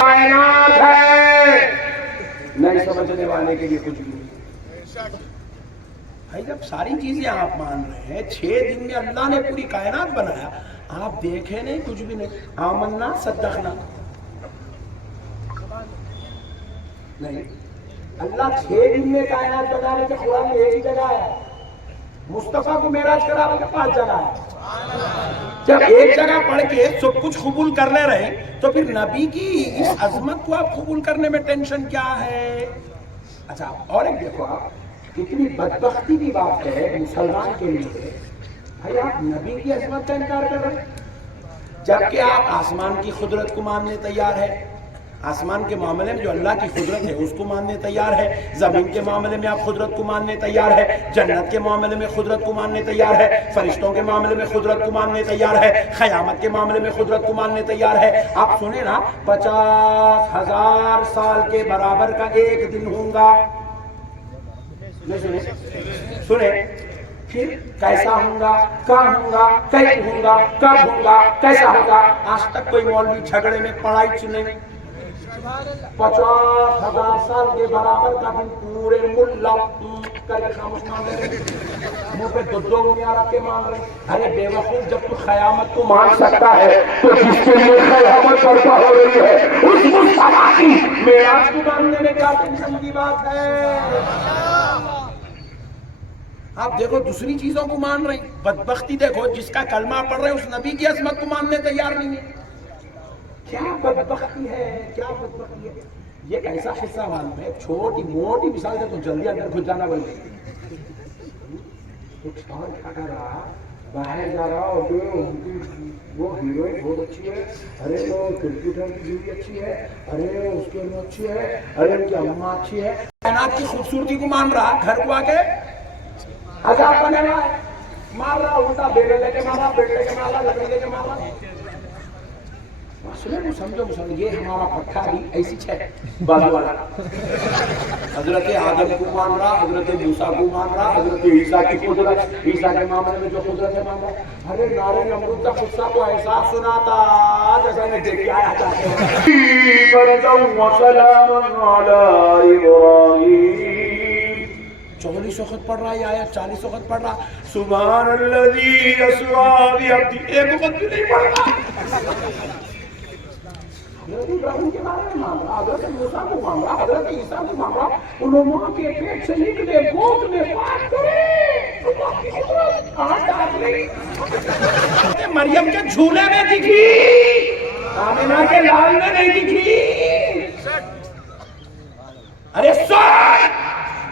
کائنات ہے، نہیں سمجھنے والے کے لیے کچھ بھی نہیں۔ بھائی جب ساری چیزیں آپ مان رہے ہیں، 6 دن میں اللہ نے پوری کائنات بنایا، آپ دیکھیں نہیں کچھ بھی نہیں، آمنا صدقنا نہیں۔ اللہ 6 دن میں کائنات بنانے کے قرآن میں ایک ہی جگہ ہے، مصطفیٰ کو معراج کرانے کے 5 جگہ ہے۔ جب ایک جگہ پڑھ کے سب کچھ قبول کر لے رہے تو پھر نبی کی اس عظمت کو آپ قبول کرنے میں ٹینشن کیا ہے؟ اچھا اور ایک دیکھو، آپ کتنی بدبختی کی بات ہے مسلمان کے لیے، بھائی آپ نبی کی عظمت کا انکار کر رہے ہیں جبکہ آپ آسمان کی قدرت کو ماننے تیار ہے، آسمان کے معاملے میں جو اللہ کی قدرت ہے اس کو ماننے تیار ہے، زمین کے معاملے میں آپ قدرت کو ماننے تیار ہے، جنت کے معاملے میں قدرت کو ماننے تیار ہے، فرشتوں کے معاملے میں قدرت کو ماننے تیار ہے، قیامت کے معاملے میں قدرت کو ماننے تیار ہے۔ آپ سنیں نا 50,000 سال کے برابر کا ایک دن ہوگا، سنیں پھر کیسا ہوگا، کہاں ہوگا، کیسے ہوگا، کب ہوگا، کیسا ہوگا؟ آج تک کوئی مولوی جھگڑے میں پڑھائی چنے 50,000 سال کے برابر کا بھی پورے ملا کر کے خاموش مان رہے، منہ پہ دو انگلیاں رکھ کے مان رہے۔ ارے بے وقوف، جب تو قیامت کو مان سکتا ہے تو جس کے لیے قیامت برپا ہو رہی ہے اس مصطفیٰ کی معراج کو ماننے میں کیا ٹینشن کی بات ہے؟ آپ دیکھو دوسری چیزوں کو مان رہے ہیں، بدبختی دیکھو جس کا کلمہ پڑھ رہے ہیں اس نبی کی عظمت کو ماننے تیار نہیں ہے۔ کیا بدبختی ہے، کیا بدبختی ہے۔ یہ ایسا قصہ معلوم ہے، چھوٹی موٹی مثال دے تو جلدی اندر گھس جانا بولے۔ ایک شخص کیا کر رہا، باہر جا رہا ہو تو وہ ہیروئن بہت اچھی ہے، ارے وہ کرکٹر کی بیوی اچھی ہے، ارے اس کی اماں اچھی ہے، ارے ان کی اماں اچھی ہے، کائنات کی خوبصورتی کو مان رہا، گھر کو آ کے عذاب بنے رہا ہے، مار رہا الٹا، بیڑے لے کے مارا، بیڑے لے کے مارا، لکڑی لے کے مارا. سمجھو یہ ہمارا پٹھا بھی ایسی ہے بازو والا. حضرت آدم کو مان رہا، حضرت موسیٰ کو مان رہا، حضرت عیسیٰ کی قدرت، عیسیٰ کے معاملے میں جو قدرت ہے مان رہا. ارے نارے نمرود کا قصہ تو ایسا سنا تھا جیسا میں دیکھ کے آیا تھا. وسلام علی ابراہیم. 44 وقت پڑھ رہا ہے آیت، 40 وقت پڑھ رہا. سبحان الذی اسری بعبدہ، ایک وقت بھی نہیں پڑھ رہا. حضرت ابراہیم کے بارے میں مان رہا، حضرت موسیٰ کو مان رہا، حضرت عیسیٰ کو مان رہا. انہوں ماں کے پیٹ سے نکلے گود میں پاک کرے اللہ کی قدرت کہاں ڈال رہی. مریم کے جھولے میں دکھی، آمنہ کے لال میں نہیں دکھی. ارے سن،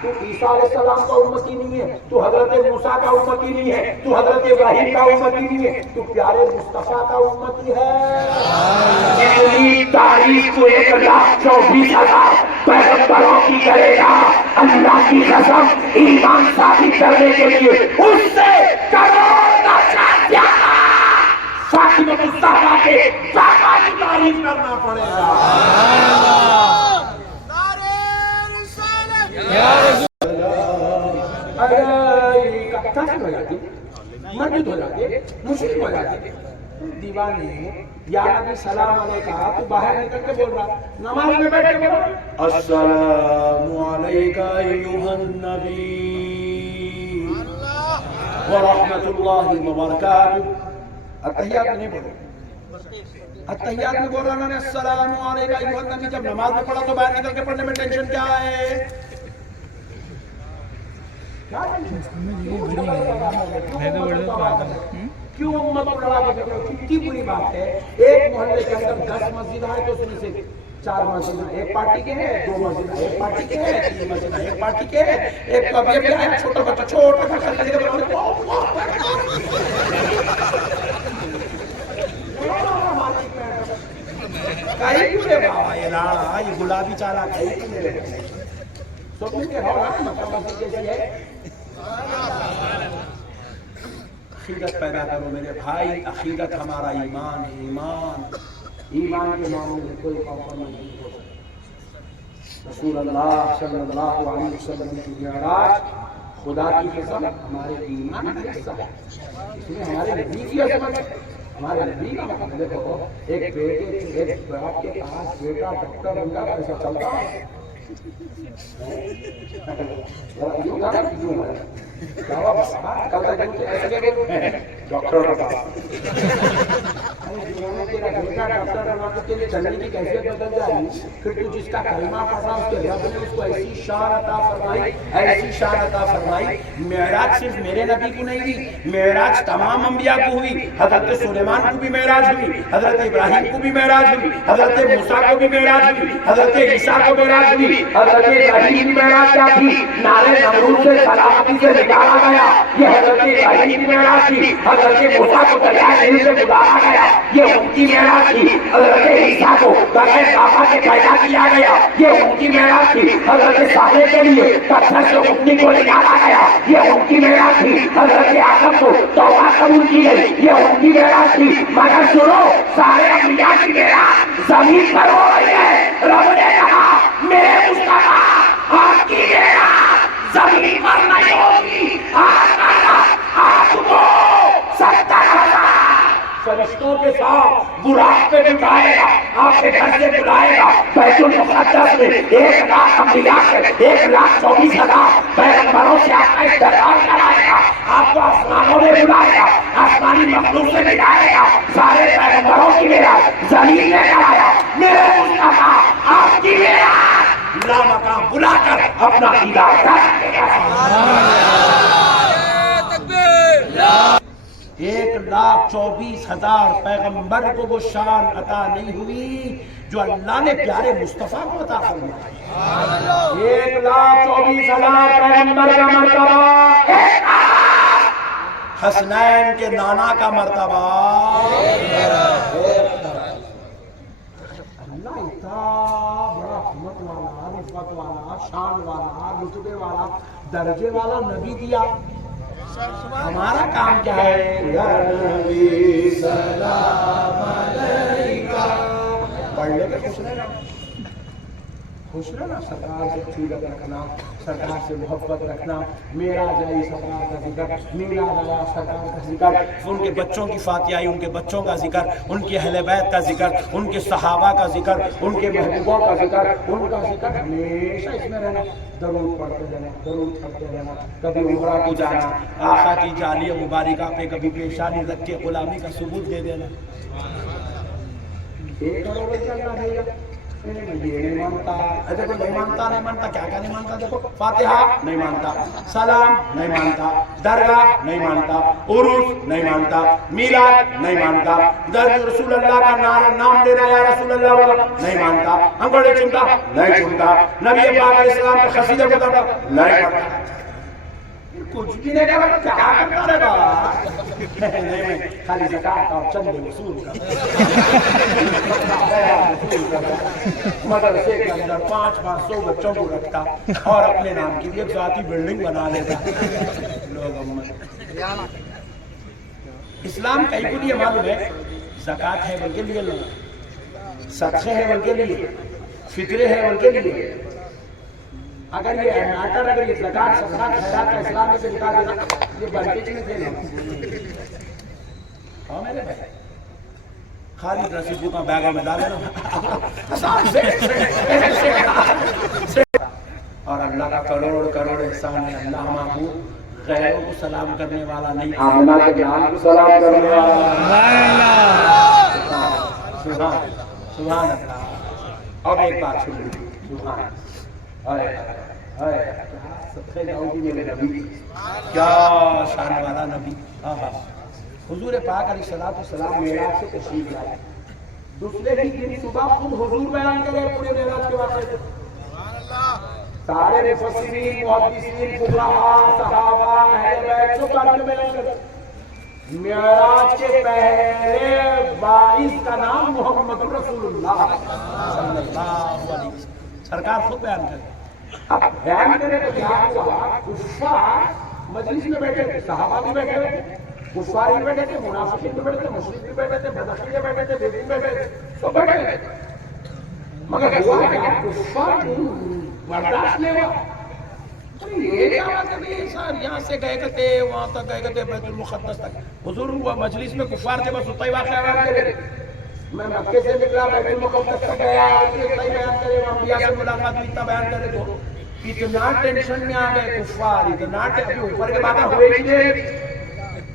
تو عیسیٰ علیہ السلام کا امتی نہیں ہے، تو حضرت موسیٰ کا امتی نہیں ہے، تو حضرت ابراہیم کا امتی نہیں ہے، تو پیارے مصطفیٰ کا امتی ہے. اتنی تعریف کو 1,24,000 پیغمبروں کی کرے گا. اللہ کی قسم ایمان ثابت کرنے کے لیے اس سے کروڑ کا چاہیے فاطمہ الزہرا کے بابا کی تعریف کرنا پڑے گا. کافر ہو جاتی، مرد ہو جاتے، مشرک ہو جاتے، دیوانے یا نبی سلام علیکہ تو باہر نکل کے بول رہا، نماز میں بیٹھ کے بول رہا السلام علیکہ ایہا النبی ورحمت اللہ وبرکاتہ. اتحیات میں نہیں بولے، اتحیات میں بول رہا نا السلام علیکہ ایہا النبی. جب نماز میں پڑھا تو باہر نکل کے پڑھنے میں ٹینشن کیا ہے؟ کیوں امت کو لڑا کے دیکھو؟ کتنی بری بات ہے. ایک محلے کے اندر 10 مسجد ہے تو اس میں سے 4 مسجد ایک پارٹی کے ہیں، 2 مسجد ایک پارٹی کے ہیں، 3 مسجد ایک پارٹی کے ہیں. ایک تو ابھی آیا چھوٹا بچہ کہیں کیوں لے بابا یہ لاڑا، یہ گلابی چالا کہیں کیوں لے رہے سب کے مسجد جیسی ہے. عقیدت پیدا کرو میرے بھائی. عقیدت ہمارا ایمان ہے. ایمان کے معاملے میں کوئی کمپرومائز نہیں ہو سکتا. رسول اللہ صلی اللہ علیہ وسلم کی معراج خدا کی قسم ہمارے ایمان کا حصہ ہے. اس میں ہمارے نبی کی عظمت ہے. ہمارے نبی کا مطلب دیکھو، ایک بیٹے ایک باپ کے پاس بیٹا ڈاکٹر بن گیا ایسا چلتا ہے. چلنے کی کیفیت بدل جائے. پھر تو جس کا کلمہ پڑھ رہا اس کے رب نے اس کو ایسی شان عطا فرمائی، ایسی شان عطا فرمائی. معراج صرف میرے نبی کو نہیں ہوئی، معراج تمام انبیاء کو ہوئی. حضرت سلیمان کو بھی معراج ہوئی، حضرت ابراہیم کو بھی معراج ہوئی، حضرت موسیٰ کو بھی معراج ہوئی، حضرت عیسیٰ کو معراج ہوئی. حضرت ابراہیم کی معراج کیا تھی؟ نارے نمرود سے سلامتی سے نکالا گیا، یہ حضرت ابراہیم کی معراج تھی. حضرت موسیٰ کو دریائے نیل سے گزارا گیا، یہ ان کی معراج تھی. حضرت عیسیٰ کو بغیر بابا کے پیدا کیا گیا، یہ ان کی معراج تھی. حضرت صالح کے لیے پتھر سے اٹھنے کو نکالا گیا، یہ ان کی معراج تھی. حضرت آدم کو توبہ قبول کی گئی، یہ ان کی معراج تھی. مگر سنو، سارے انبیاء کی معراج زمین پر ہو رہی ہے. رب نے کہا میرے مصطفیٰ آپ کی معراج زمین پر نہیں ہوگی. آپ کو 70,000 فرشتوں کے ساتھ براق پہ بٹھائے گا، آپ کے گھر سے بلائے گا. بیت المقدس میں 1,00,000 انبیاء سے 1,24,000 پیغمبروں سے آپ کا استقبال کرائے گا. آپ کو آسمانوں میں بلائے گا، آسمانی مخلوق سے ملائے گا. سارے پیغمبروں کی معراج زمین میں کرایا. میرے مصطفیٰ آپ کی معراج لامقام بلا کر اپنا دیدار کر. 1,24,000 پیغمبر کو وہ شان عطا نہیں ہوئی جو اللہ نے پیارے مصطفیٰ کو عطا فرمائی. 1,24,000 پیغمبر کا مرتبہ حسنین کے نانا کا مرتبہ اللہ اتنا بڑا حکمت والا، رفعت والا، شان والا، رتبے والا، درجے والا نبی دیا، ہمارا کام کیا ہے؟ یا نبی سلام علیکہ پڑھ لے کے خوش رہنا، خوش رہنا، سرکار سے چولت رکھنا، سرکار سے محبت رکھنا، میرا جائی سرکار کا ذکر، میرا جایا سرکار کا ذکر، ان کے بچوں کی فاتحہ، ان کے بچوں کا ذکر، ان کے اہل بیت کا ذکر، ان کے صحابہ کا ذکر، ان کے محبوبوں کا ذکر، ان کا ذکر ہمیشہ اس میں رہنا، درود پڑھتے رہنا، درود پڑھتے رہنا، کبھی عمرہ کو جانا، آقا کی جالیہ مبارکہ پہ کبھی پیشانی رکھ کے غلامی کا ثبوت دے دینا۔ ایک کروڑ روپیہ اللہ دے گا، یہ نہیں مانتا، دیکھو نہیں مانتا، نہیں مانتا، کیا کیا نہیں مانتا، دیکھو فاتحہ نہیں مانتا، سلام نہیں مانتا، درگاہ نہیں مانتا، عروس نہیں مانتا، میلاد نہیں مانتا، درد رسول اللہ کا نام لینا یا رسول اللہ والا نہیں مانتا، انگوڑے چنتا نہیں چنتا، نبی پاک علیہ السلام کے قصیدے کو پڑھتا نہیں پڑھتا، کچھ بھی نہیں کرتا، کیا کرتا رہے گا؟ نہیں، خالی زکاة اور چندے وصول مدرسے کے اندر 500 بچوں کو رکھتا اور اپنے نام کی ایک ذاتی بلڈنگ بنا لیتا۔ لوگ اسلام کئی کو لیے معلوم ہے، زکاة ہے بلکہ لیے لوگ، صدقے ہے بلکہ لیے، فطرے ہے بلکہ لیے۔ اگر یہ میٹر، اگر یہ زکاة صدقات خیرات کا اسلام میں سے نکال دینا، یہ بلکہ میں تھے نا، ہاں میرے بھائی خالی رسیدوں کا بیگوں میں ڈالے نا، اور اللہ کا کروڑ کروڑ احسان ہے، اللہ محبوب غیروں کو سلام کرنے والا نہیں، آمنہ کے جان کو سلام کرنے والا، سبحان اللہ۔ اب ایک بات سن لیجیے، سبحان صدقے جاؤں گی میرے نبی، کیا شان والا نبی۔ حضور پاک علیہ السلام معراج سے تشریف لائے، دوسرے ہی دن صبح خود حضور بیان کرے پورے معراج کے واقعے سے، سارے مفسرین، محدثین، فقہاء، صحابہ، اہل بیت سب بارے میں بیان کرے۔ معراج کے پہلے باعث کا نام محمد رسول اللہ صلی اللہ علیہ وسلم، سرکار خود بیان کرے۔ اب بیان کرے تو کیا ہوا؟ کفار مجلس میں بیٹھے تھے، صحابہ بھی بیٹھے تھے، کفار بھی بیٹھے تھے، منافقین بھی بیٹھے تھے، مشرک بھی بیٹھے تھے، بدخشی بیٹھے تھے، بے دین بیٹھے تھے، سب بیٹھے تھے، مگر ہوا کیا؟ کفار برداشت نہیں ہوا۔ یہ کیا بات ہے سر، یہاں سے گئے تھے وہاں تک گئے تھے بیت المقدس تک، حضور ہوا مجلس میں کفار تھے، بس اتنا ہی واقعہ بیان کرے، میں مکے سے نکلا بیت المقدس تک گیا، اتنا ہی بیان کرے، وہاں انبیاء سے ملاقات ہوئی، اتنا بیان کرے، تو اتنا ٹینشن میں آ گئے کفار، اتنا ابھی اوپر کے باتیں ہوئے ہی نہیں،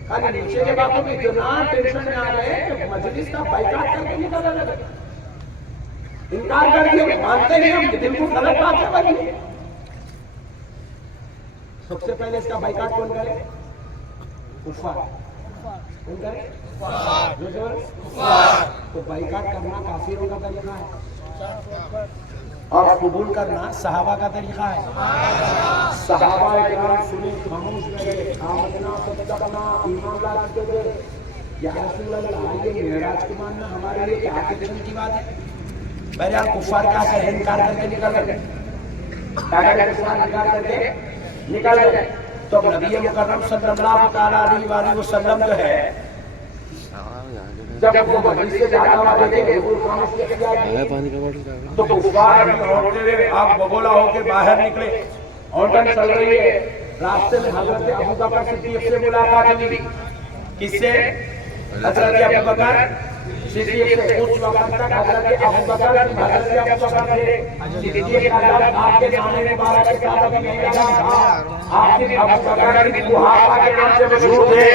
خالی نیچے کے باتوں میں اتنا ٹینشن میں آ گئے کہ مجلس کا بائیکاٹ کر کے نکلنے لگے، انکار کر دیا، مانتے نہیں ہم، دل کو غلط بات ہے بھائی۔ سب سے پہلے اس کا بائیکاٹ کون کرے؟ کفار۔ کون کرے؟ کفار۔ تو بائیکاٹ کرنا کافروں کا طریقہ ہے اور قبول کرنا صحابہ کا طریقہ ہے۔ صحابہ اکرام سنے، خاموش رہے، آمنا صدقنا، ایمان لاتے تھے، یا رسول اللہ یہ معراج کو ماننا ہمارے لیے کیا ٹینشن کی بات ہے؟ بہرحال کفار کیا کرے؟ انکار کر کے نکل گئے، کفار انکار کر کے نکل گئے۔ تو نبی مکرم صلی اللہ تعالیٰ علیہ وآلہ وسلم جو ہے جب وہ مجلس سے جاتا ہوا دیکھے حضور خاموش کیا تو کفار ہوتے ہوئے آگ بگولا ہو کے باہر نکلے، اونٹن چل رہی ہے، راستے میں حضرت ابوبکر صدیق سے ملاقات ہوئی۔ کس سے؟ حضرت ابوبکر صدیق سے۔ اس وقت تک حضرت ابوبکر تھے، صدیق آپ کے نام مبارک کے ساتھ ابھی نہیں لگا تھا، آپ کے ابوبکر کی قحافہ کے نام سے مشہور تھے۔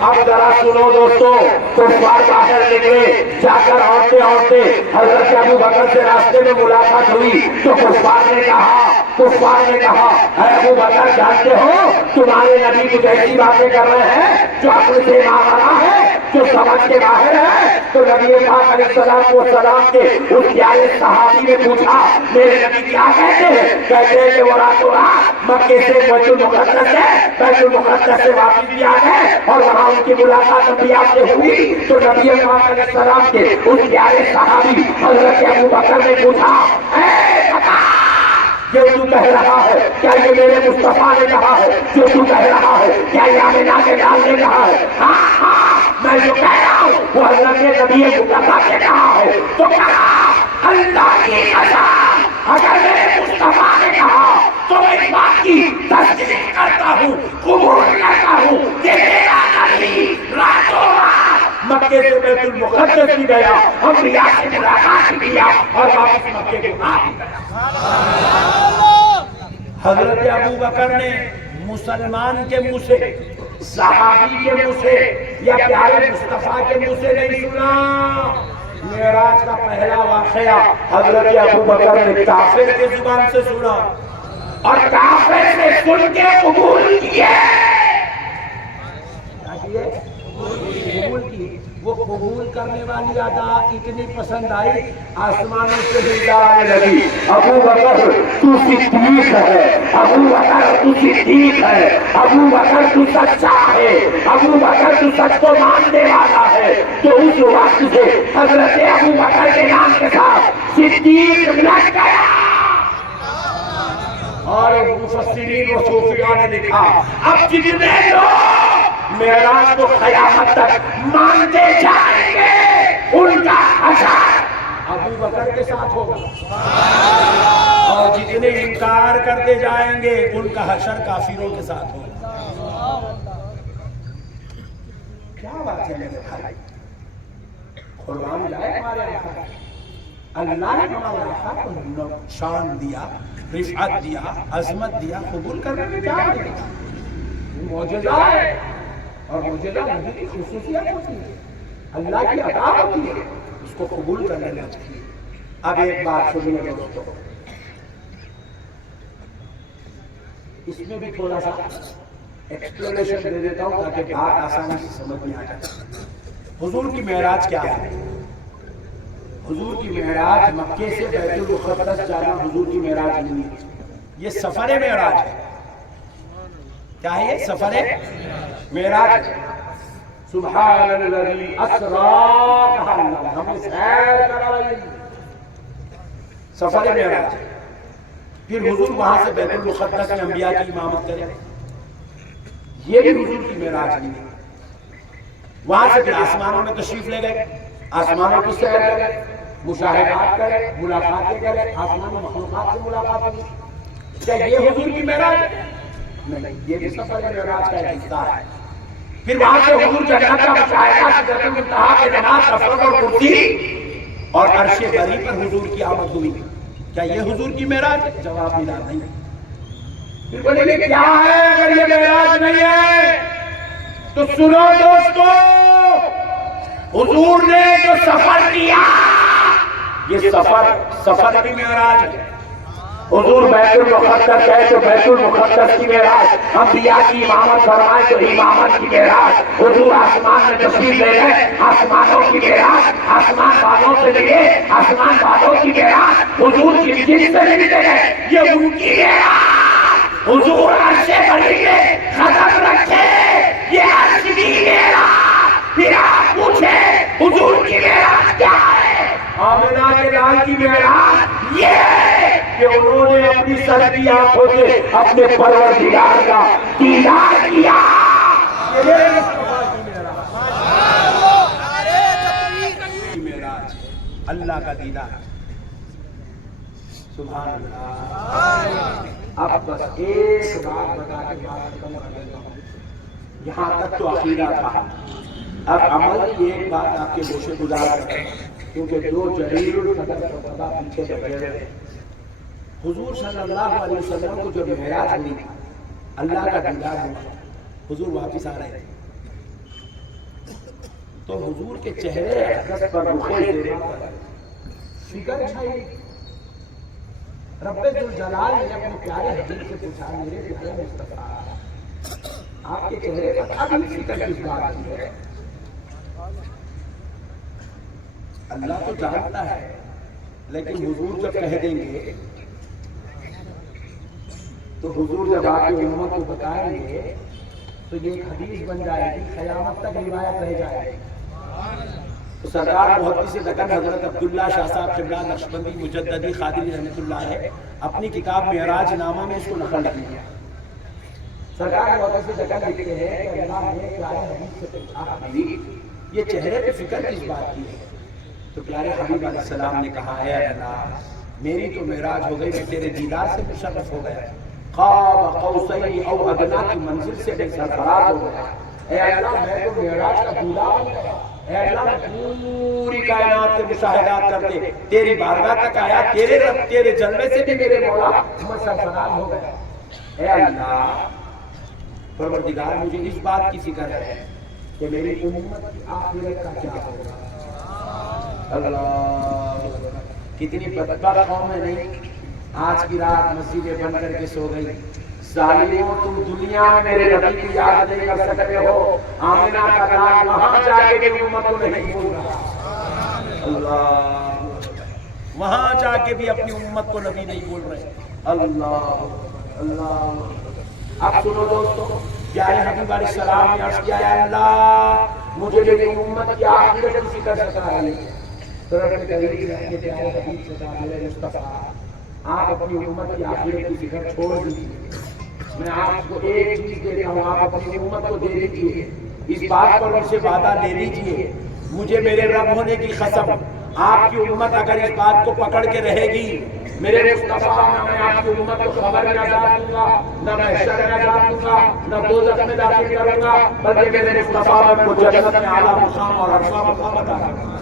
اب ذرا سنو دوستو، کفار باہر نکلے، جا کر عورتیں حضرت ابوبکر سے راستے میں ملاقات ہوئی تو کفار نے کہا اے ابوبکر جانتے ہو تمہارے نبی کچھ ایسی باتیں کر رہے ہیں جو اپنے سے مانا ہے، جو سمجھ کے باہر ہے، تو نبی پاک علیہ السلام و سلام کے اس پیارے صحابی نے پوچھا میرے نبی کیا کہتے ہیں؟ کہتے ہیں کہ وہ راتوں رات مکے سے بیت المقدس ہے، بیت المقدس سے واپس بھی آ گئے اور وہاں ان کی ملاقات انبیاء سے ہوئی تو نبی پاک علیہ السلام کے اس پیارے صحابی حضرت ابو بکر نے پوچھا اے بتا جو تو کہہ رہا ہے کیا یہ میرے مصطفیٰ نے کہا ہے؟ جو تو کہہ رہا ہے کیا یہ آمنہ کے لال نے کہا ہے؟ ہاں ہاں میں جو کہہ رہا ہوں وہ حضرت نبی مصطفیٰ نے کہا ہے۔ تو کہا اللہ کی قسم اگر میرے مصطفیٰ نے کہا تو میں اس بات کی تصدیق کرتا ہوں، قبول کرتا ہوں کہ میرا نبی راتوں رات مکے سے بیت المقدس بھی گیا، انبیاء سے ملاقات بھی کیا اور واپس مکے کے آ بھی گیا۔ حضرت ابو بکر نے مسلمان کے منہ سے، صحابی کے منہ سے یا پیارے مصطفیٰ کے منہ سے نہیں سنا۔ معراج کا پہلا واقعہ حضرت ابو بکر نے کافر کے زبان سے سنا اور کافر سے سن کے قبول کیے۔ قبول کی۔ وہ قبول کرنے والی ادا اتنی پسند آئی آسمانوں سے زندہ آنے لگی۔ ابو بکر تو صدیق ہے، ابو بکر تو صدیق ہے، ابو بکر تو سچا ہے، ابو بکر تو سچ کو ماننے والا ہے۔ تو اس وقت سے حضرت ابو بکر کے نام کے ساتھ صدیق لگ گیا۔ اور مفسرین و صوفیاء نے لکھا اب جتنے لوگ معراج کو قیامت تک مانتے جائیں گے ان کا حشر ابو بکر کے ساتھ ہوگا، اور جتنے انکار کرتے جائیں گے ان کا حشر کافروں کے ساتھ ہوگا۔ کیا بات ہے میرے بھائی، قربان جائے ہمارے آقا، اللہ نے ہمارے آقا کو شان دیا، رفعت دیا، عظمت دیا، قبول کرنے میں کیا ہے؟ معجزہ ہے، اور معجزہ نبی کی خصوصیت ہوتی ہے، اللہ کی عطا ہوتی ہے، اس کو قبول کر لینا چاہیے۔ اب ایک بات سنیے دوستو، اس میں بھی تھوڑا سا ایکسپلینیشن دے دیتا ہوں تاکہ بات آسانی سے سمجھ میں آ جائے۔ حضور کی معراج کیا ہے؟ حضور کی معراج مکے سے بیت المقدس جانا حضور کی معراج نہیں ہے، یہ سفر معراج ہے۔ کیا ہے یہ؟ سفر معراج۔ سبحان الذی اسری کہا اللہ، ہمیں سیر کرائی، سفر معراج۔ پھر حضور وہاں سے بیت المقدس میں انبیاء کی امامت کرے، یہ بھی حضور کی معراج نہیں ہے۔ وہاں سے پھر آسمانوں میں تشریف لے گئے، آسمانوں کی سیر کرے، مشاہدات کرے، ملاقاتیں کرے، آسمان و مخلوقات سے ملاقات ہوئی۔ کیا یہ حضور کی معراج ہے؟ نہیں، یہ بھی سفر معراج کا ایک حصہ ہے۔ پھر وہاں سے حضور جنت کا مشاہدہ، سدرۃ المنتہا کے جنات رفعت اور کرسی اور عرش بری پر حضور کی آمد ہوئی۔ کیا یہ حضور کی معراج ہے؟ جواب ملا نہیں۔ پھر بولے گے کیا ہے اگر یہ معراج نہیں ہے؟ تو سنو دوستو، حضور نے جو سفر کیا یہ سفر کی معراج ہے۔ حضور بیت المقدس گئے تو بیت المقدس کی معراج، انبیاء کی امامت فرمائے تو امامت کی معراج۔ حضور آسمان میں تشریف لے گئے، آسمانوں کی معراج، آسمان والوں سے ملے، آسمان والوں کی معراج، حضور کی جن سے ملتے گئے، یہ ان کی معراج۔ حضور عرش بری میں قدم رکھے، یہ عرش کی معراج۔ پھر آپ پوچھیں حضور کی معراج کیا ہے؟ آمنہ کے لال کی معراج یہ کہ انہوں نے اپنی سر کی آنکھوں سے اپنے پروردگار کا دیدار کیا۔ اللہ کا دیدار۔ سبحان اللہ۔ اب بس ایک بات بتا کے بات ختم کر دیتا ہوں، یہاں تک تو عقیدہ تھا، اب عمل کی ایک بات آپ کے گوشے گزار کریں، کیونکہ دو جلیل القدر صحابہ پیچھے بیٹھے ہوئے۔ حضور صلی اللہ علیہ وسلم کو جب معراج ہوئی، اللہ کا دیدار ہوا، حضور واپس آ رہے تھے، تو حضور کے چہرے اقدس پر رخے زیرہ پر فکر چھائی۔ رب ذوالجلال نے اپنے پیارے حبیب سے پوچھا، میرے پیارے مصطفیٰ آپ کے چہرے پر ابھی فکر کس بات کی ہے؟ اللہ تو جانتا ہے، لیکن حضور جب کہہ دیں گے تو حضور جب آ کے امت کو بتائیں گے تو یہ ایک حدیث بن جائے گی، قیامت تک روایت رہ جائے گی۔ تو سرکار محدث دکن حضرت عبداللہ شاہ صاحب قبلہ نقشبندی مجددی قادری رحمۃ اللہ علیہ اپنی کتاب معراج نامہ میں اس کو نقل لکھی ہے۔ سرکار محدث دکن لکھتے ہیں کہ اللہ نے پیارے حبیب سے پوچھا، حبیب یہ چہرے پہ فکر کس بات کی ہے؟ تو پیارے حبیب علیہ السلام نے کہا، اے اللہ میری تو معراج ہو گئی، میں تیرے دیدار سے مشرف ہو گیا، قاب قوسین او ادنیٰ کی منزل سے میں سرفراز ہو گیا۔ اے اللہ میں تو معراج کا دولہا بن گیا، اے اللہ میں پوری کائنات کے مشاہدات کرتے تیری بارگاہ تک آیا، تیرے رب تیرے جلوے سے بھی میرے مولا میں سرفراز ہو گیا۔ اے اللہ پروردگار مجھے اس بات کی فکر ہے کہ میری امت کی آخرت کا کیا ہوگا۔ اللہ کتنی بدبخت قوم ہے نہیں، آج کی رات مسجدیں بند کر کے سو گئی۔ ظالموں تم دنیا میں میرے نبی کی یاد نہیں کر سکتے ہو، آمنہ کا نام وہاں جا کے بھی امت کو نہیں بھول رہا۔ اللہ وہاں جا کے بھی اپنی امت کو نبی نہیں بول رہے۔ اللہ اللہ اب سنو دوستو، پیارے حبیب علیہ السلام نے عرض کیا، اے اللہ مجھے میری امت کی آخرت کی فکر ستا ہے۔ رب کریم نے پیارے حبیب سے کہا، میرے مصطفیٰ آپ اپنی امت کی آخرت کی فکر چھوڑ دیجیے، میں آپ کو ایک چیز دیتا ہوں، آپ اپنی امت کو دے دیجیے، اس بات پر مجھ سے وعدہ لے لیجیے، مجھے میرے رب ہونے کی قسم آپ کی امت اگر اس بات کو پکڑ کے رہے گی، میرے مصطفیٰ نہ میں آپ کی امت کو خبر میں عذاب دوں گا، نہ میں شر میں عذاب دوں گا، نہ دوزخ میں داخل کروں گا، بلکہ میرے مصطفیٰ میں کو جنت میں اعلیٰ مقام اور عرصہ مقام عطا کروں گا۔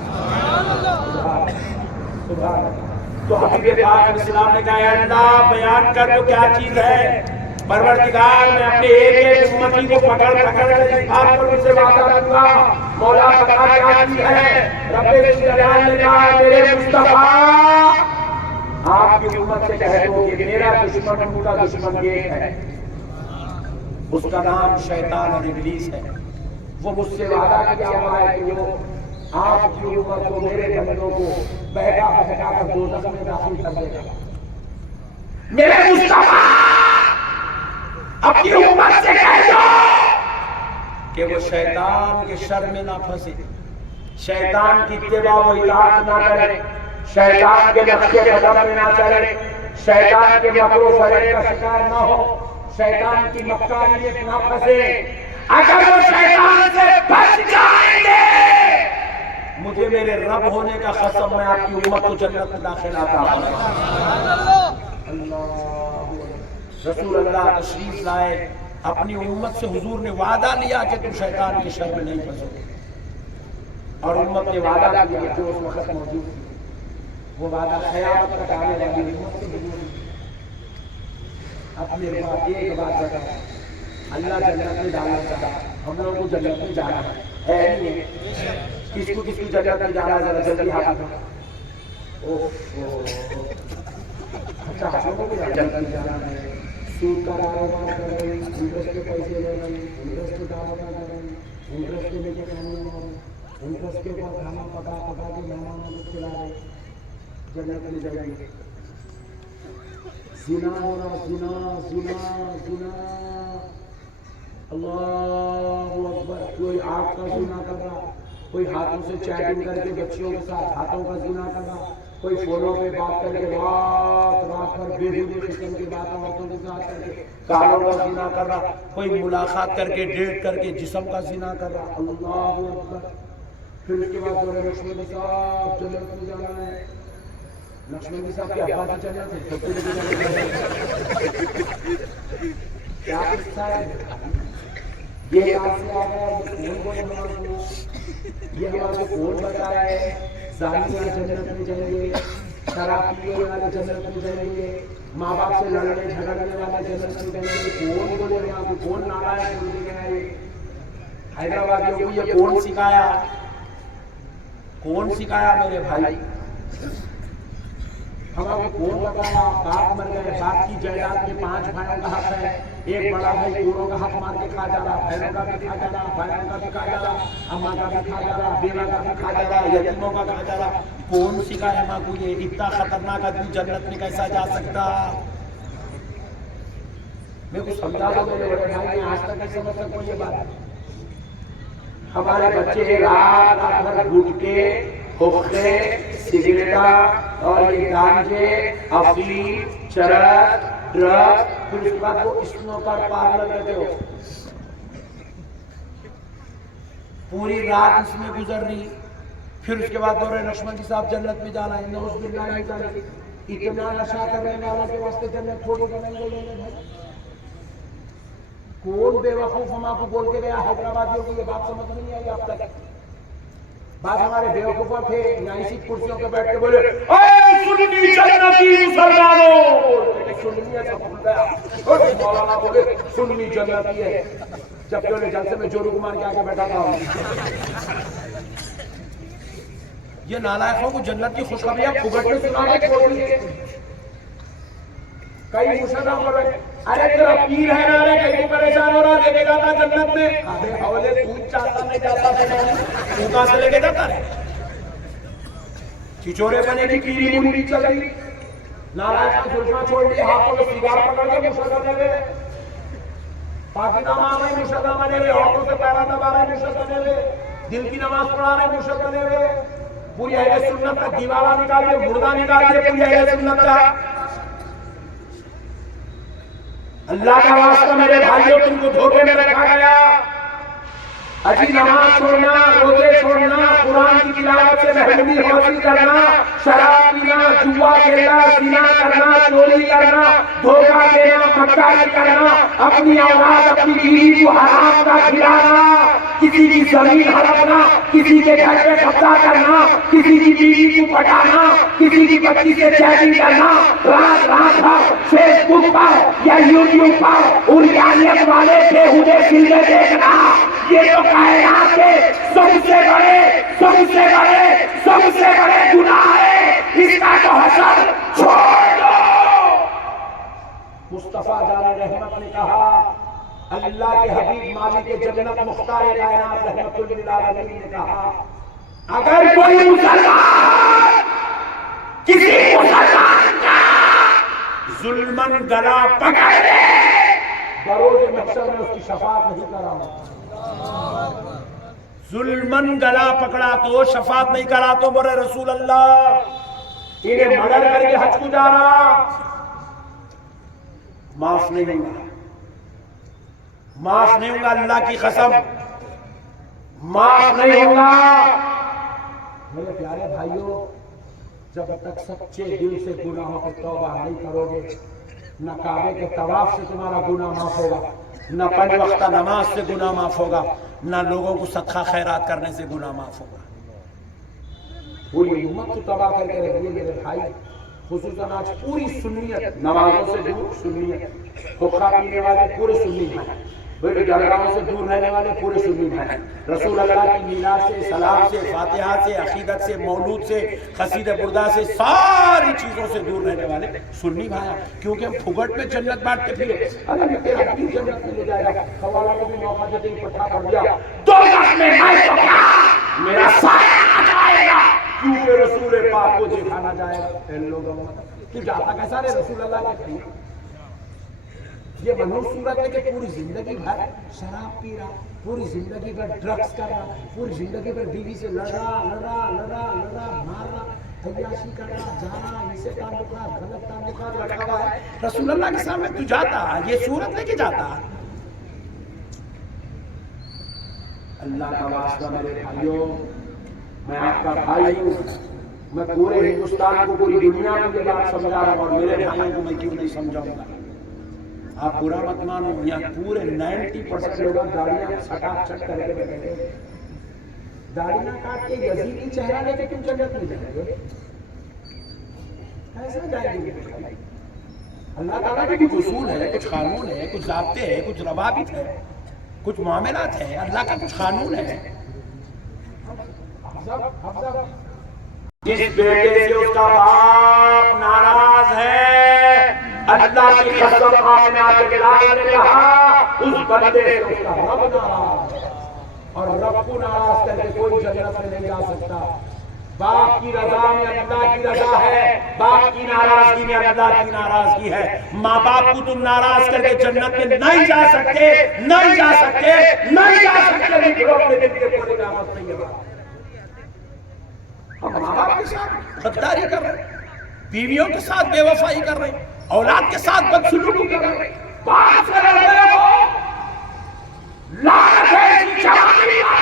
تو حبیب پاک علیہ السلام نے کہا، اے اللہ بیان کر تو کیا چیز ہے؟ پروردگار میں اپنے ایک ایک امتی کو پکڑ پکڑ کے اس بات پر مجھ سے وعدہ دوں گا، مولا بتا کیا چیز ہے؟ رب جلال نے کہا، میرے مصطفیٰ آپ کی امت سے کہہ دو کہ میرا دشمن ان کا دشمن ایک ہے، اس کا نام شیطان اور ابلیس ہے، وہ مجھ سے وعدہ کیا ہوا ہے کہ وہ آپ کی امت کو میرے بندوں کو بہکا بہکا کر دوزخ میں داخل کر دے گا۔ میرے مصطفیٰ اپنی امت سے کہہ دو کہ وہ شیطان کے شر میں نہ پھنسے، شیطان کی اتباع و اطاعت نہ کرے، شیطان کے نقش قدم میں نہ چلے، شیطان کے مکر و فریب کا شکار نہ ہو، شیطان کی مکاری میں نہ پھنسے۔ اگر وہ شیطان سے بچ جائیں گے، مجھے میرے رب ہونے کا قسم میں آپ کی امت کو جنت میں داخل آتا ہوں۔ رسول اللہ تشریف لائے، اپنی امت سے حضور نے وعدہ لیا کہ تم شیطان کے شر میں نہیں پھنسو گے، اور امت نے وعدہ کیا جو اس وقت موجود تھی، وہ وعدہ قیامت تک آنے والی امت سے حضور نے اپنے بعد ایک بات بتایا، اللہ جنت میں ڈالنا چاہتا، ہم لوگوں کو جنت میں جانا ہے نہیں ہے؟ کس کو جنت میں جانا ہے؟ ذرا جلدی ہاتھ اٹھاؤ۔ اچھا ہم لوگوں کو جنت میں جانا ہے، سود کا کاروبار کر رہے ہیں، انٹرسٹ کے پیسے لے رہے ہیں، انٹرسٹ کے کاروبار کر رہے ہیں، انٹرسٹ کے لے کے کھانے لے رہے ہیں، انٹرسٹ کے اوپر کھانا پکا پکا کے مہمانوں کو کھلا رہے ہیں، جنت میں جائیں گے۔ زنا ہو رہا، زنا زنا زنا، اللہ اکبر، کوئی آنکھ کا زنا کر رہا، کوئی ہاتھوں سے چیٹنگ کر کے بچیوں کے ساتھ ہاتھوں کا زنا کر رہا، کوئی فونوں پہ بات کر کے رات بھر بے قسم کی باتیں عورتوں کے ساتھ کر کے کالوں کا زنا کر رہا، کوئی ملاقات کر کے ڈیٹ کر کے جسم کا زنا کر رہا، اللہ اکبر۔ پھر اس کے بعد بولے لکشمن صاحب جنت میں جانا ہے، لکشمن صاحب کے ابا کی جنت ہے، کیا قصہ ہے؟ یہ یہاں سے آ گیا، یہ ہمارے کو کون بتایا ہے؟ زانی والے جنت میں جائیں گے، شراب پینے والے جنت میں جائیں گے، ماں باپ سے لڑنے جھگڑنے والے جنت میں جائیں گے۔ کون بولے گا؟ کون نالائق بول گیا ہے؟ حیدرآبادیوں کو یہ کون سکھایا؟ کون سکھایا میرے بھائی؟ ہمارے کون بتایا باپ مر گئے، باپ کی جائیداد میں 5 بھائیوں کا حق ہے، ایک بڑا بھائی کوڑوں کا حق مار کے کھا جا رہا، بہنوں کا بھی کھا جا رہا، بھائیوں کا بھی کھا جا رہا، اماں کا بھی کھا جا رہا، بیوہ کا بھی کھا جا رہا، یتیموں کا کھا جا رہا. کون سکھائے ماں کو یہ؟ اتنا خطرناک آدمی جنت میں کیسا جا سکتا؟ میں کچھ سمجھا دو میرے بڑے بھائی، میں آج تک نہیں سمجھ سکتا یہ بات. ہمارے بچے رات بھر گھٹ کے حقے، سگریٹا اور یہ گانجے، افیون، چرس، ڈرگ، پھر اس کے بعد وہ اسنوکر پارلر کرتے ہو، پوری رات اس میں گزر رہی، پھر اس کے بعد دورے نشمندی صاحب جنت میں جانا ہے، نعوذ باللہ نہیں جانا. اتنا نشہ کرنے والوں کے واسطے جنت تھوڑی بنائی گئی ہے. کون بے وقوف ہم آپ کو بول کے گیا حیدرآبادیوں کو یہ بات سمجھ نہیں آئی اب تک؟ بعض ہمارے بے وقوفوں تھے یہاں اسی کرسیوں پہ بیٹھ کے بولے اے سنی جنتی مسلمانوں، سنی ایسا بھول گیا. مولانا بولے سنی جنتی ہے، جبکہ انہیں جلسے میں جورو کمار کے آگے بیٹھا تھا. یہ نالائقوں کو جنت کی خوشخبریاں پھگٹ میں سنا کے چھوڑ دیے. کئی مسلمان بول رہے ارے تیرا پیر ہے نا، ارے کہیں تو پریشان ہو رہا، لے کے جاتا جنت میں. ابے حولے تو چاہتا نہیں جاتا تو کہاں سے لے کے جاتا ہے؟ چچورے بنے کی پیری منڈی چل گئی، نالائق کا زلفاں چھوڑ لی، ہاتھوں میں سگار پکڑ کے مشرقہ لے گئے، پاکی نامہ میں مشرقہ بنے ہوئے، ہاتھوں سے پیرا دبا رہے مشرقہ بنے ہوئے، دل کی نماز پڑھا رہے مشرقہ بنے ہوئے. پوری اہل سنت کا دیوارہ نکالیے، مردہ نکالیے پوری اہل سنت کا. اللہ کا واسطہ میرے بھائیوں تم کو دھوکے میں رکھا گیا. اجی نماز چھوڑنا، روزے چھوڑنا، قرآن کی تلاوت سے محرومی حاصل کرنا، شراب پینا، جوا کھیلنا، زنا کرنا، چوری کرنا، دھوکہ دینا، مکاری کرنا، اپنی اولاد اپنی بیوی کو حرام کا کھلانا، کسی کی زمین ہڑپنا، کسی کے گھر پہ قبضہ کرنا، کسی کی بیوی کو پٹانا، کسی کی بچی سے چیٹنگ کرنا، رات رات بھر فیس بک پر یا یوٹیوب پر اریانیت والے بےہودے فلمیں دیکھنا، یہ تو کائنات کے سب سے بڑے گناہ ہے. اس کا تو حشر چھوڑ دو. مصطفیٰ جان رحمت نے کہا، اللہ کے حبیب مالک جنت مختار کائنات رحمت للعالمین نے کہا، اگر کوئی مسلمان کسی مسلمان کا ظلماً گلا پکڑ لے، بروز محشر میں اس کی شفاعت نہیں کراؤں. ظلماً گلا پکڑا تو شفاعت نہیں کرا تو بولے رسول اللہ انہیں مگر کر کے حج کو جا رہا، معاف نہیں ہوں گا، معاف نہیں ہوں گا، اللہ کی قسم معاف نہیں ہوں گا. میرے پیارے بھائیوں، جب تک سچے دل سے گناہوں کو توبہ نہیں کرو گے، نہ کعبے کے طواف سے تمہارا گناہ معاف ہوگا، نہ 5 وقتہ نماز سے گناہ معاف ہوگا، نہ لوگوں کو صدقہ خیرات کرنے سے گناہ معاف ہوگا. پوری امت کو تباہ کر کے رکھ دیے میرے بھائی. خصوصاً آج پوری سنیت نمازوں سے دور، سنیت حقہ پینے والے پورے سنی ہیں، بڑے جلگاہوں سے دور رہنے والے پورے سنی ہیں. رسول اللہ کی میلاد سے، سلام سے، فاتحہ سے، عقیدت سے، مولود سے، قصیدہ بردہ سے، ساری چیزوں سے دور رہنے والے سنی بھائی. کیونکہ ہم پھگٹ میں جنت بانٹ کے پھرے، اگر تیرا دین جنت میں لے جائے گا. خوالہ کو بھی موقع دیتے ہی پٹھا پڑ گیا، 2 لاکھ میں میں تو کیا میرا سایہ نہ جائے گا، کیونکہ رسول پاک کو دیکھا نہ جائے گا. ان لوگوں تو جاتا کیسا رہے رسول اللہ کے پیر؟ یہ منحوس صورت ہے کہ پوری زندگی بھر شراب پی رہا، پوری زندگی بھر ڈرگز کر رہا، پوری زندگی بھر بیوی سے لڑا مار رہا، عیاشی کر رہا، جا رہا، ان سے تعلقات، غلط تعلقات رکھا ہوا ہے. رسول اللہ کے سامنے تو جاتا، یہ صورت لے کے جاتا. اللہ کا واسطہ میرے بھائیوں، میں آپ کا بھائی ہوں، میں پورے ہندوستان کو، پوری دنیا کو یہ بات سمجھا رہا ہوں، اور میرے بھائیوں کو میں کیوں نہیں سمجھاؤں گا. آپ برا مت مانو، یہاں پورے 90% لوگ داڑیاں چھٹا چھٹ کر کے بیٹھے ہیں. داڑیاں کاٹ کے یزیدی چہرہ لے کے تم جنت میں جائیں گے؟ ایسا جائیں گے؟ اللہ تعالیٰ کے کچھ اصول ہے، کچھ قانون ہے، کچھ ضابطے ہیں، کچھ روابط ہے، کچھ معاملات ہیں. اللہ کا کچھ قانون ہے. جس بیٹے سے اس کا باپ ناراض ہے، اللہ کی قسم آمنہ کے لال نے کہا اس بندے سے اس کا رب ناراض ہے، اور رب کو ناراض کر کے کوئی جنت میں نہیں جا سکتا۔ باپ کی رضا میں اللہ کی رضا ہے، باپ کی ناراضگی میں اللہ کی ناراضگی ہے۔ ماں باپ کو تم ناراض کر کے جنت میں نہیں جا سکتے، نہیں جا سکتے، نہیں جا سکتے، لیکن اپنے دل کے پورے قیامت نہیں ہے۔ ہم ماں باپ کے ساتھ غداری کر رہے ہیں، بیویوں کے ساتھ بے وفائی کر رہے ہیں، اولاد کے ساتھ بدسلوکی کر رہے ہیں، باپ سے لڑ رہے ہو، لعنت ہے اسی جوانی پر،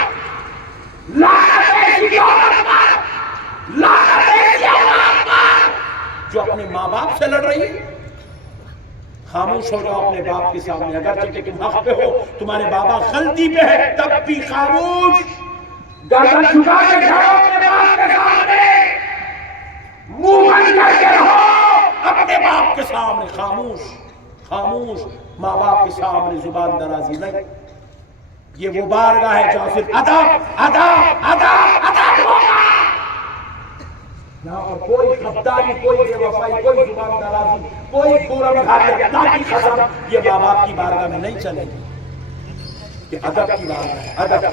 لعنت ہے اسی عورت پر، لعنت ہے اسی اولاد پر جو اپنے ماں باپ سے لڑ رہی ہے۔ خاموش ہو جاؤ اپنے باپ کے سامنے، اگرچہ کہ تم حق پہ ہو، تمہارے بابا غلطی پہ ہے، تب بھی خاموش، گردن جھکا کے کھڑو اپنے باپ کے سامنے، منہ بند کر کے رہو اپنے باپ کے سامنے، خاموش خاموش، ماں باپ کے سامنے زبان درازی نہیں۔ یہ وہ بارگاہ ہے جہاں صرف ادب ادب ادب ادب ہوگا، یہاں پر کوئی خبرداری، کوئی بے وفائی، کوئی زبان درازی، کوئی پورم گھاڑی اللہ کی قسم یہ ماں باپ کی بارگاہ میں نہیں چلے گی۔ کہ ادب کی بارگاہ ہے، ادب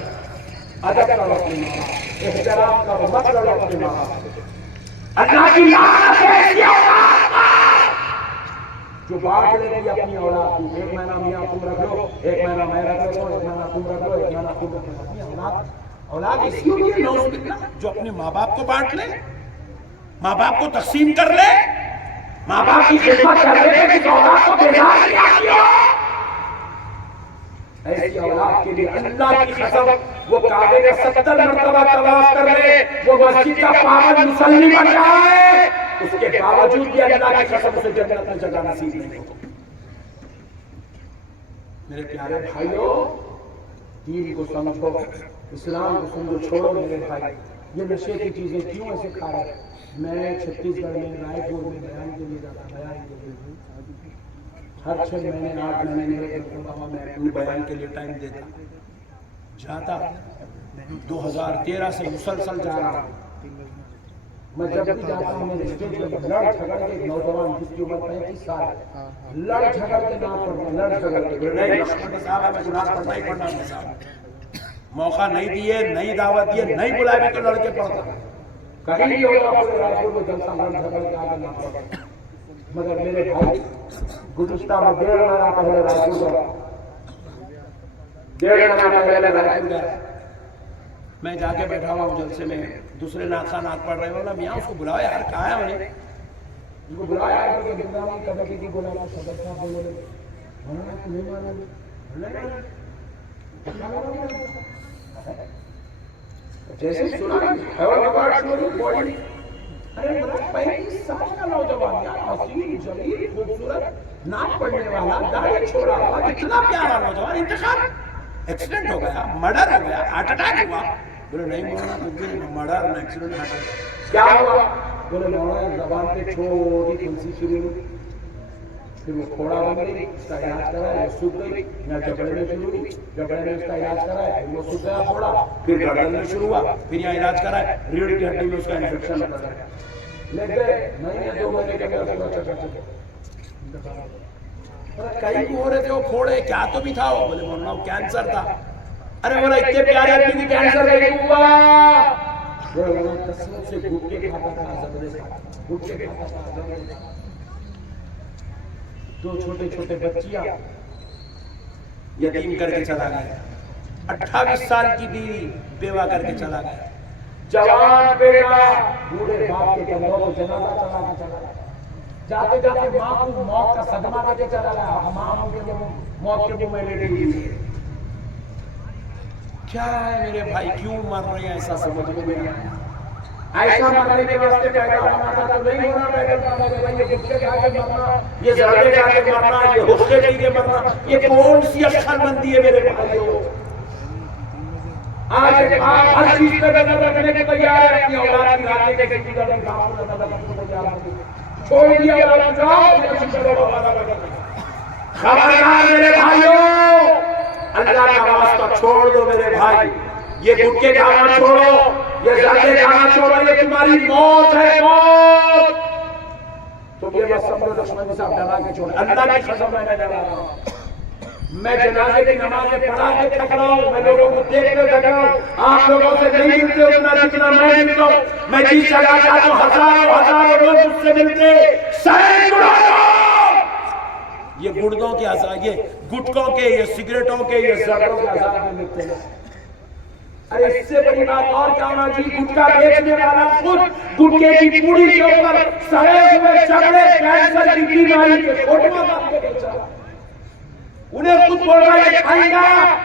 ادب کرو اپنے ماں باپ، احترام کرو، مت لڑو اپنے ماں باپ۔ اللہ کی لعنت ہے ایسی اولاد پر جو بانٹ لے گی اپنی اولاد کو، ایک مہینہ میاں تم رکھ لو، ایک مہینہ میں رکھ لو، ایک مہینہ تم رکھ لو، ایک مہینہ تم رکھ لو۔ اپنی اولاد ایسی ہوتی ہے جو اپنے ماں باپ کو بانٹ لے، ماں باپ کو تقسیم کر لے، ماں باپ کی خدمت کر لے کہ اولاد کو بیدار کیا کیا۔ ایسی اولاد کے لیے اللہ کی قسم وہ کعبے کا 70 مرتبہ طواف کر لے، وہ مسجد کا پابند مصلی بن جائے، اس کے باوجود بھی اللہ کی قسم اسے جنت میں جگہ نصیب نہیں ہوگی۔ میرے پیارے بھائیوں، دین کو سمجھو، اسلام کو سمجھو، چھوڑو میرے بھائی یہ نشے کی چیزیں کیوں ایسے کھا رہے ہیں۔ میں چھتیس گڑھ میں رائے پور میں بیان کے لیے جاتا، بیان کے لیے ہر 6 مہینے 8 مہینے میں اپنے بیان کے لیے ٹائم دیتا جاتا۔ 2013 سے مسلسل جا رہا ہوں۔ میں جب بھی جاتا ہوں میرے اسٹیج پر لڑ جھگڑ کے ایک نوجوان جس کی عمر 35 سال ہے، لڑ جھگڑ کے نام پر لڑ جھگڑ کے نہیں لکشمن صاحب میں گناہ پڑھنا ہی پڑھنا صاحب، موقع نہیں دیے، نہیں دعوت دیے، نہیں بلائے بھی تو لڑ کے پڑھتا، کہیں بھی ہوگا پورے رائے میں جلسہ لڑ جھگڑ کے آگے نہ پڑھتا۔ مگر میرے بھائی گزشتہ میں 1.5 مہینہ پہلے رائے پور گیا، 1.5 مہینہ پہلے رائے پور گیا، میں جا کے بیٹھا ہوا ہوں جلسے میں، دوسرے ناخوان نعت پڑھ رہے ہو نا، میاں اس کو بلاؤ یار، کہاں ہے انہیں، ان کو بلاؤ یار، کہ بنداوی کمیٹی کی بلانا، صدر صاحب بولے مولانا کو نہیں مانا جیسے سنا ارے 35 سال کا نوجوان یار، حسین جمیل خوبصورت نعت پڑھنے والا، داڑھی چھوڑا ہوا، اتنا پیارا نوجوان، انتخاب ایکسیڈنٹ ہو گیا، مرڈر ہو گیا، ہارٹ اٹیک ہوا۔ بولے نہیں مولانا مجھے مرڈر نہ ایکسیڈنٹ ہوا، کیا ہوا؟ بولے مولانا زبان پہ چھوٹی کھنسی شروع ہوئی، پھر وہ کھوڑا بن گئی، اس کا علاج کرایا، وہ سوکھ گئی، نہ جبڑے میں شروع ہوئی، جبڑے میں اس کا علاج کرایا، پھر وہ سوکھ گیا کھوڑا، پھر گردن میں شروع ہوا، پھر یہاں علاج کرایا، ریڑھ کی ہڈی میں اس کا انفیکشن لگ گیا، لے گئے مہینے 2 مہینے کے اندر کئی کو ہو رہے تھے وہ کھوڑے، کیا تو بھی تھا وہ؟ بولے مولانا وہ کینسر تھا۔ ارے بولا اتنے پیارے آدمی کی کینسر نہیں ہوا؟ بولے مولانا کثرت سے گھٹ کے کھاتا تھا، زبردے کھاتا تھا، گھٹ کے کھاتا تھا، زبردے کھاتا تھا۔ 2 چھوٹے چھوٹے بچیاں یتیم کر کے چلا گیا، 28 سال کی بیوی بیوہ کر کے چلا گیا، جوان بیٹا بوڑھے باپ کے کندھوں کو جنازہ چلا کے چلا گیا، جاتے جاتے ماں کو موت کا صدمہ دے کے چلا گیا، ماں کے موت کے منہ میں لیٹی ہوئی ہے۔ کیا ہے میرے بھائی، کیوں مر رہے ہیں ایسا سمجھ میں نہیں آیا۔ ایسا مرنے کے واسطے پیدا ہونا تھا تو نہیں ہونا پیدا تھا، میرے بھائی یہ گٹکے کھا کے مرنا، یہ زردے کھا کے مرنا، یہ حقے پی کے مرنا، یہ کون سی عقل مندی ہے میرے بھائیوں؟ آج ایک باپ ہر چیز پہ نظر رکھنے کو تیار ہے، اپنی اولاد کی راتیں کے کسی کا نہیں کام نظر رکھنے کو تیار ہے، چھوڑ دیا اولاد جاؤ، خبردار میرے بھائیوں، اللہ کا واسطہ چھوڑ دو میرے بھائی، یہ گٹکے کھانا چھوڑو، یہ زردے کہاں چھوڑو، یہ تمہاری موت ہے، موت. تم یہ بس سمجھو لکشمن صاحب ڈرا کے چھوڑے. اللہ کی قسم میں ڈرا رہا ہوں. میں جنازے کی نمازیں پڑھا کے تھک رہا ہوں، میں لوگوں کو دیکھتے تھک رہا ہوں. آپ لوگوں سے نہیں ملتے اتنا جتنا میں ملتا ہوں. میں جس جگہ جاتا ہوں ہزاروں لوگ مجھ سے ملتے. یہ گردوں کے عذاب، یہ گٹکوں کے، یہ سگریٹوں کے، یہ زردوں کے عذاب میں ملتے ہیں. ارے اس سے بڑی بات اور کیا ہونا چاہیے؟ گٹکا بیچنے والا خود گٹکے کی پوڑی کے اوپر سڑے ہوئے چمڑے کینسر کی بیماری کے فوٹو ڈال کے بیچ رہا. انہیں خود بول رہا ہے کھائیں گا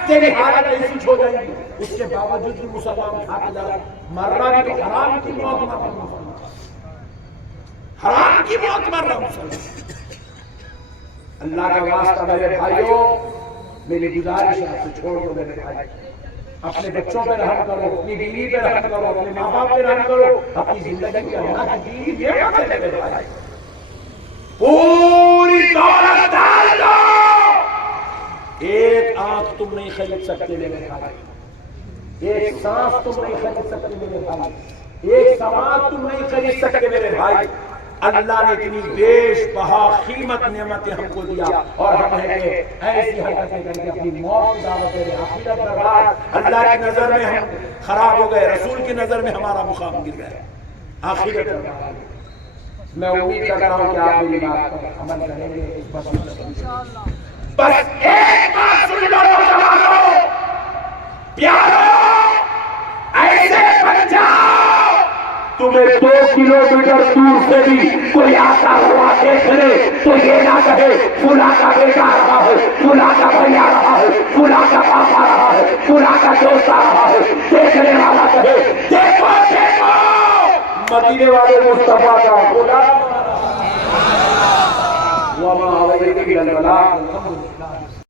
تیری حالت ایسی ہو جائے گی. اس کے باوجود بھی مسلمان کھا کے جا رہا. مرنا بھی تو حرام کی موت مر رہا، حرام کی موت مر رہا مسلمان. اللہ کا واسطہ میرے بھائیوں، میری گزارش ہے آپ سے، چھوڑ دو میرے بھائی. اپنے بچوں پہ رحم کرو، اپنی بیوی پہ رحم کرو، اپنے ماں باپ پہ رحم کرو، اپنی زندگی کے اللہ کی بیوی یہ مت ہے میرے بھائی. پوری دولت ڈال دو، ایک آنکھ تم نہیں خرید سکتے میرے بھائی، ایک سانس تم نہیں خرید سکتے میرے بھائی، ایک سماعت تم نہیں خرید سکتے میرے بھائی. اللہ نے اتنی بیش بہا قیمت نعمتیں ہم کو دیا اور ہم ہے کہ ایسی حرکتیں کر کے اپنی موت دعوت دے رہے. آخرت برباد. اللہ کی نظر میں ہم خراب ہو گئے، رسول کی نظر میں ہمارا مقام گر گیا. آخرت برباد. میں امید کرتا ہوں کہ آپ میری بات پر عمل کریں گے. بس ایک بات سن لو نوجوانوں، پیارو، ایسے بن جاؤ تمہیں 2 کلومیٹر دور سے بھی کوئی آتا ہوا دیکھ لے تو یہ نہ کہے فلاں کا بیٹا آ رہا ہے، فلاں کا بھائی آ رہا ہے، فلاں کا باپ آ رہا ہے، فلاں کا دوست آ رہا ہے. دیکھنے والا کہے دیکھو دیکھو مدینے والے مصطفیٰ کا غلام وما علیہ الا البلاغ.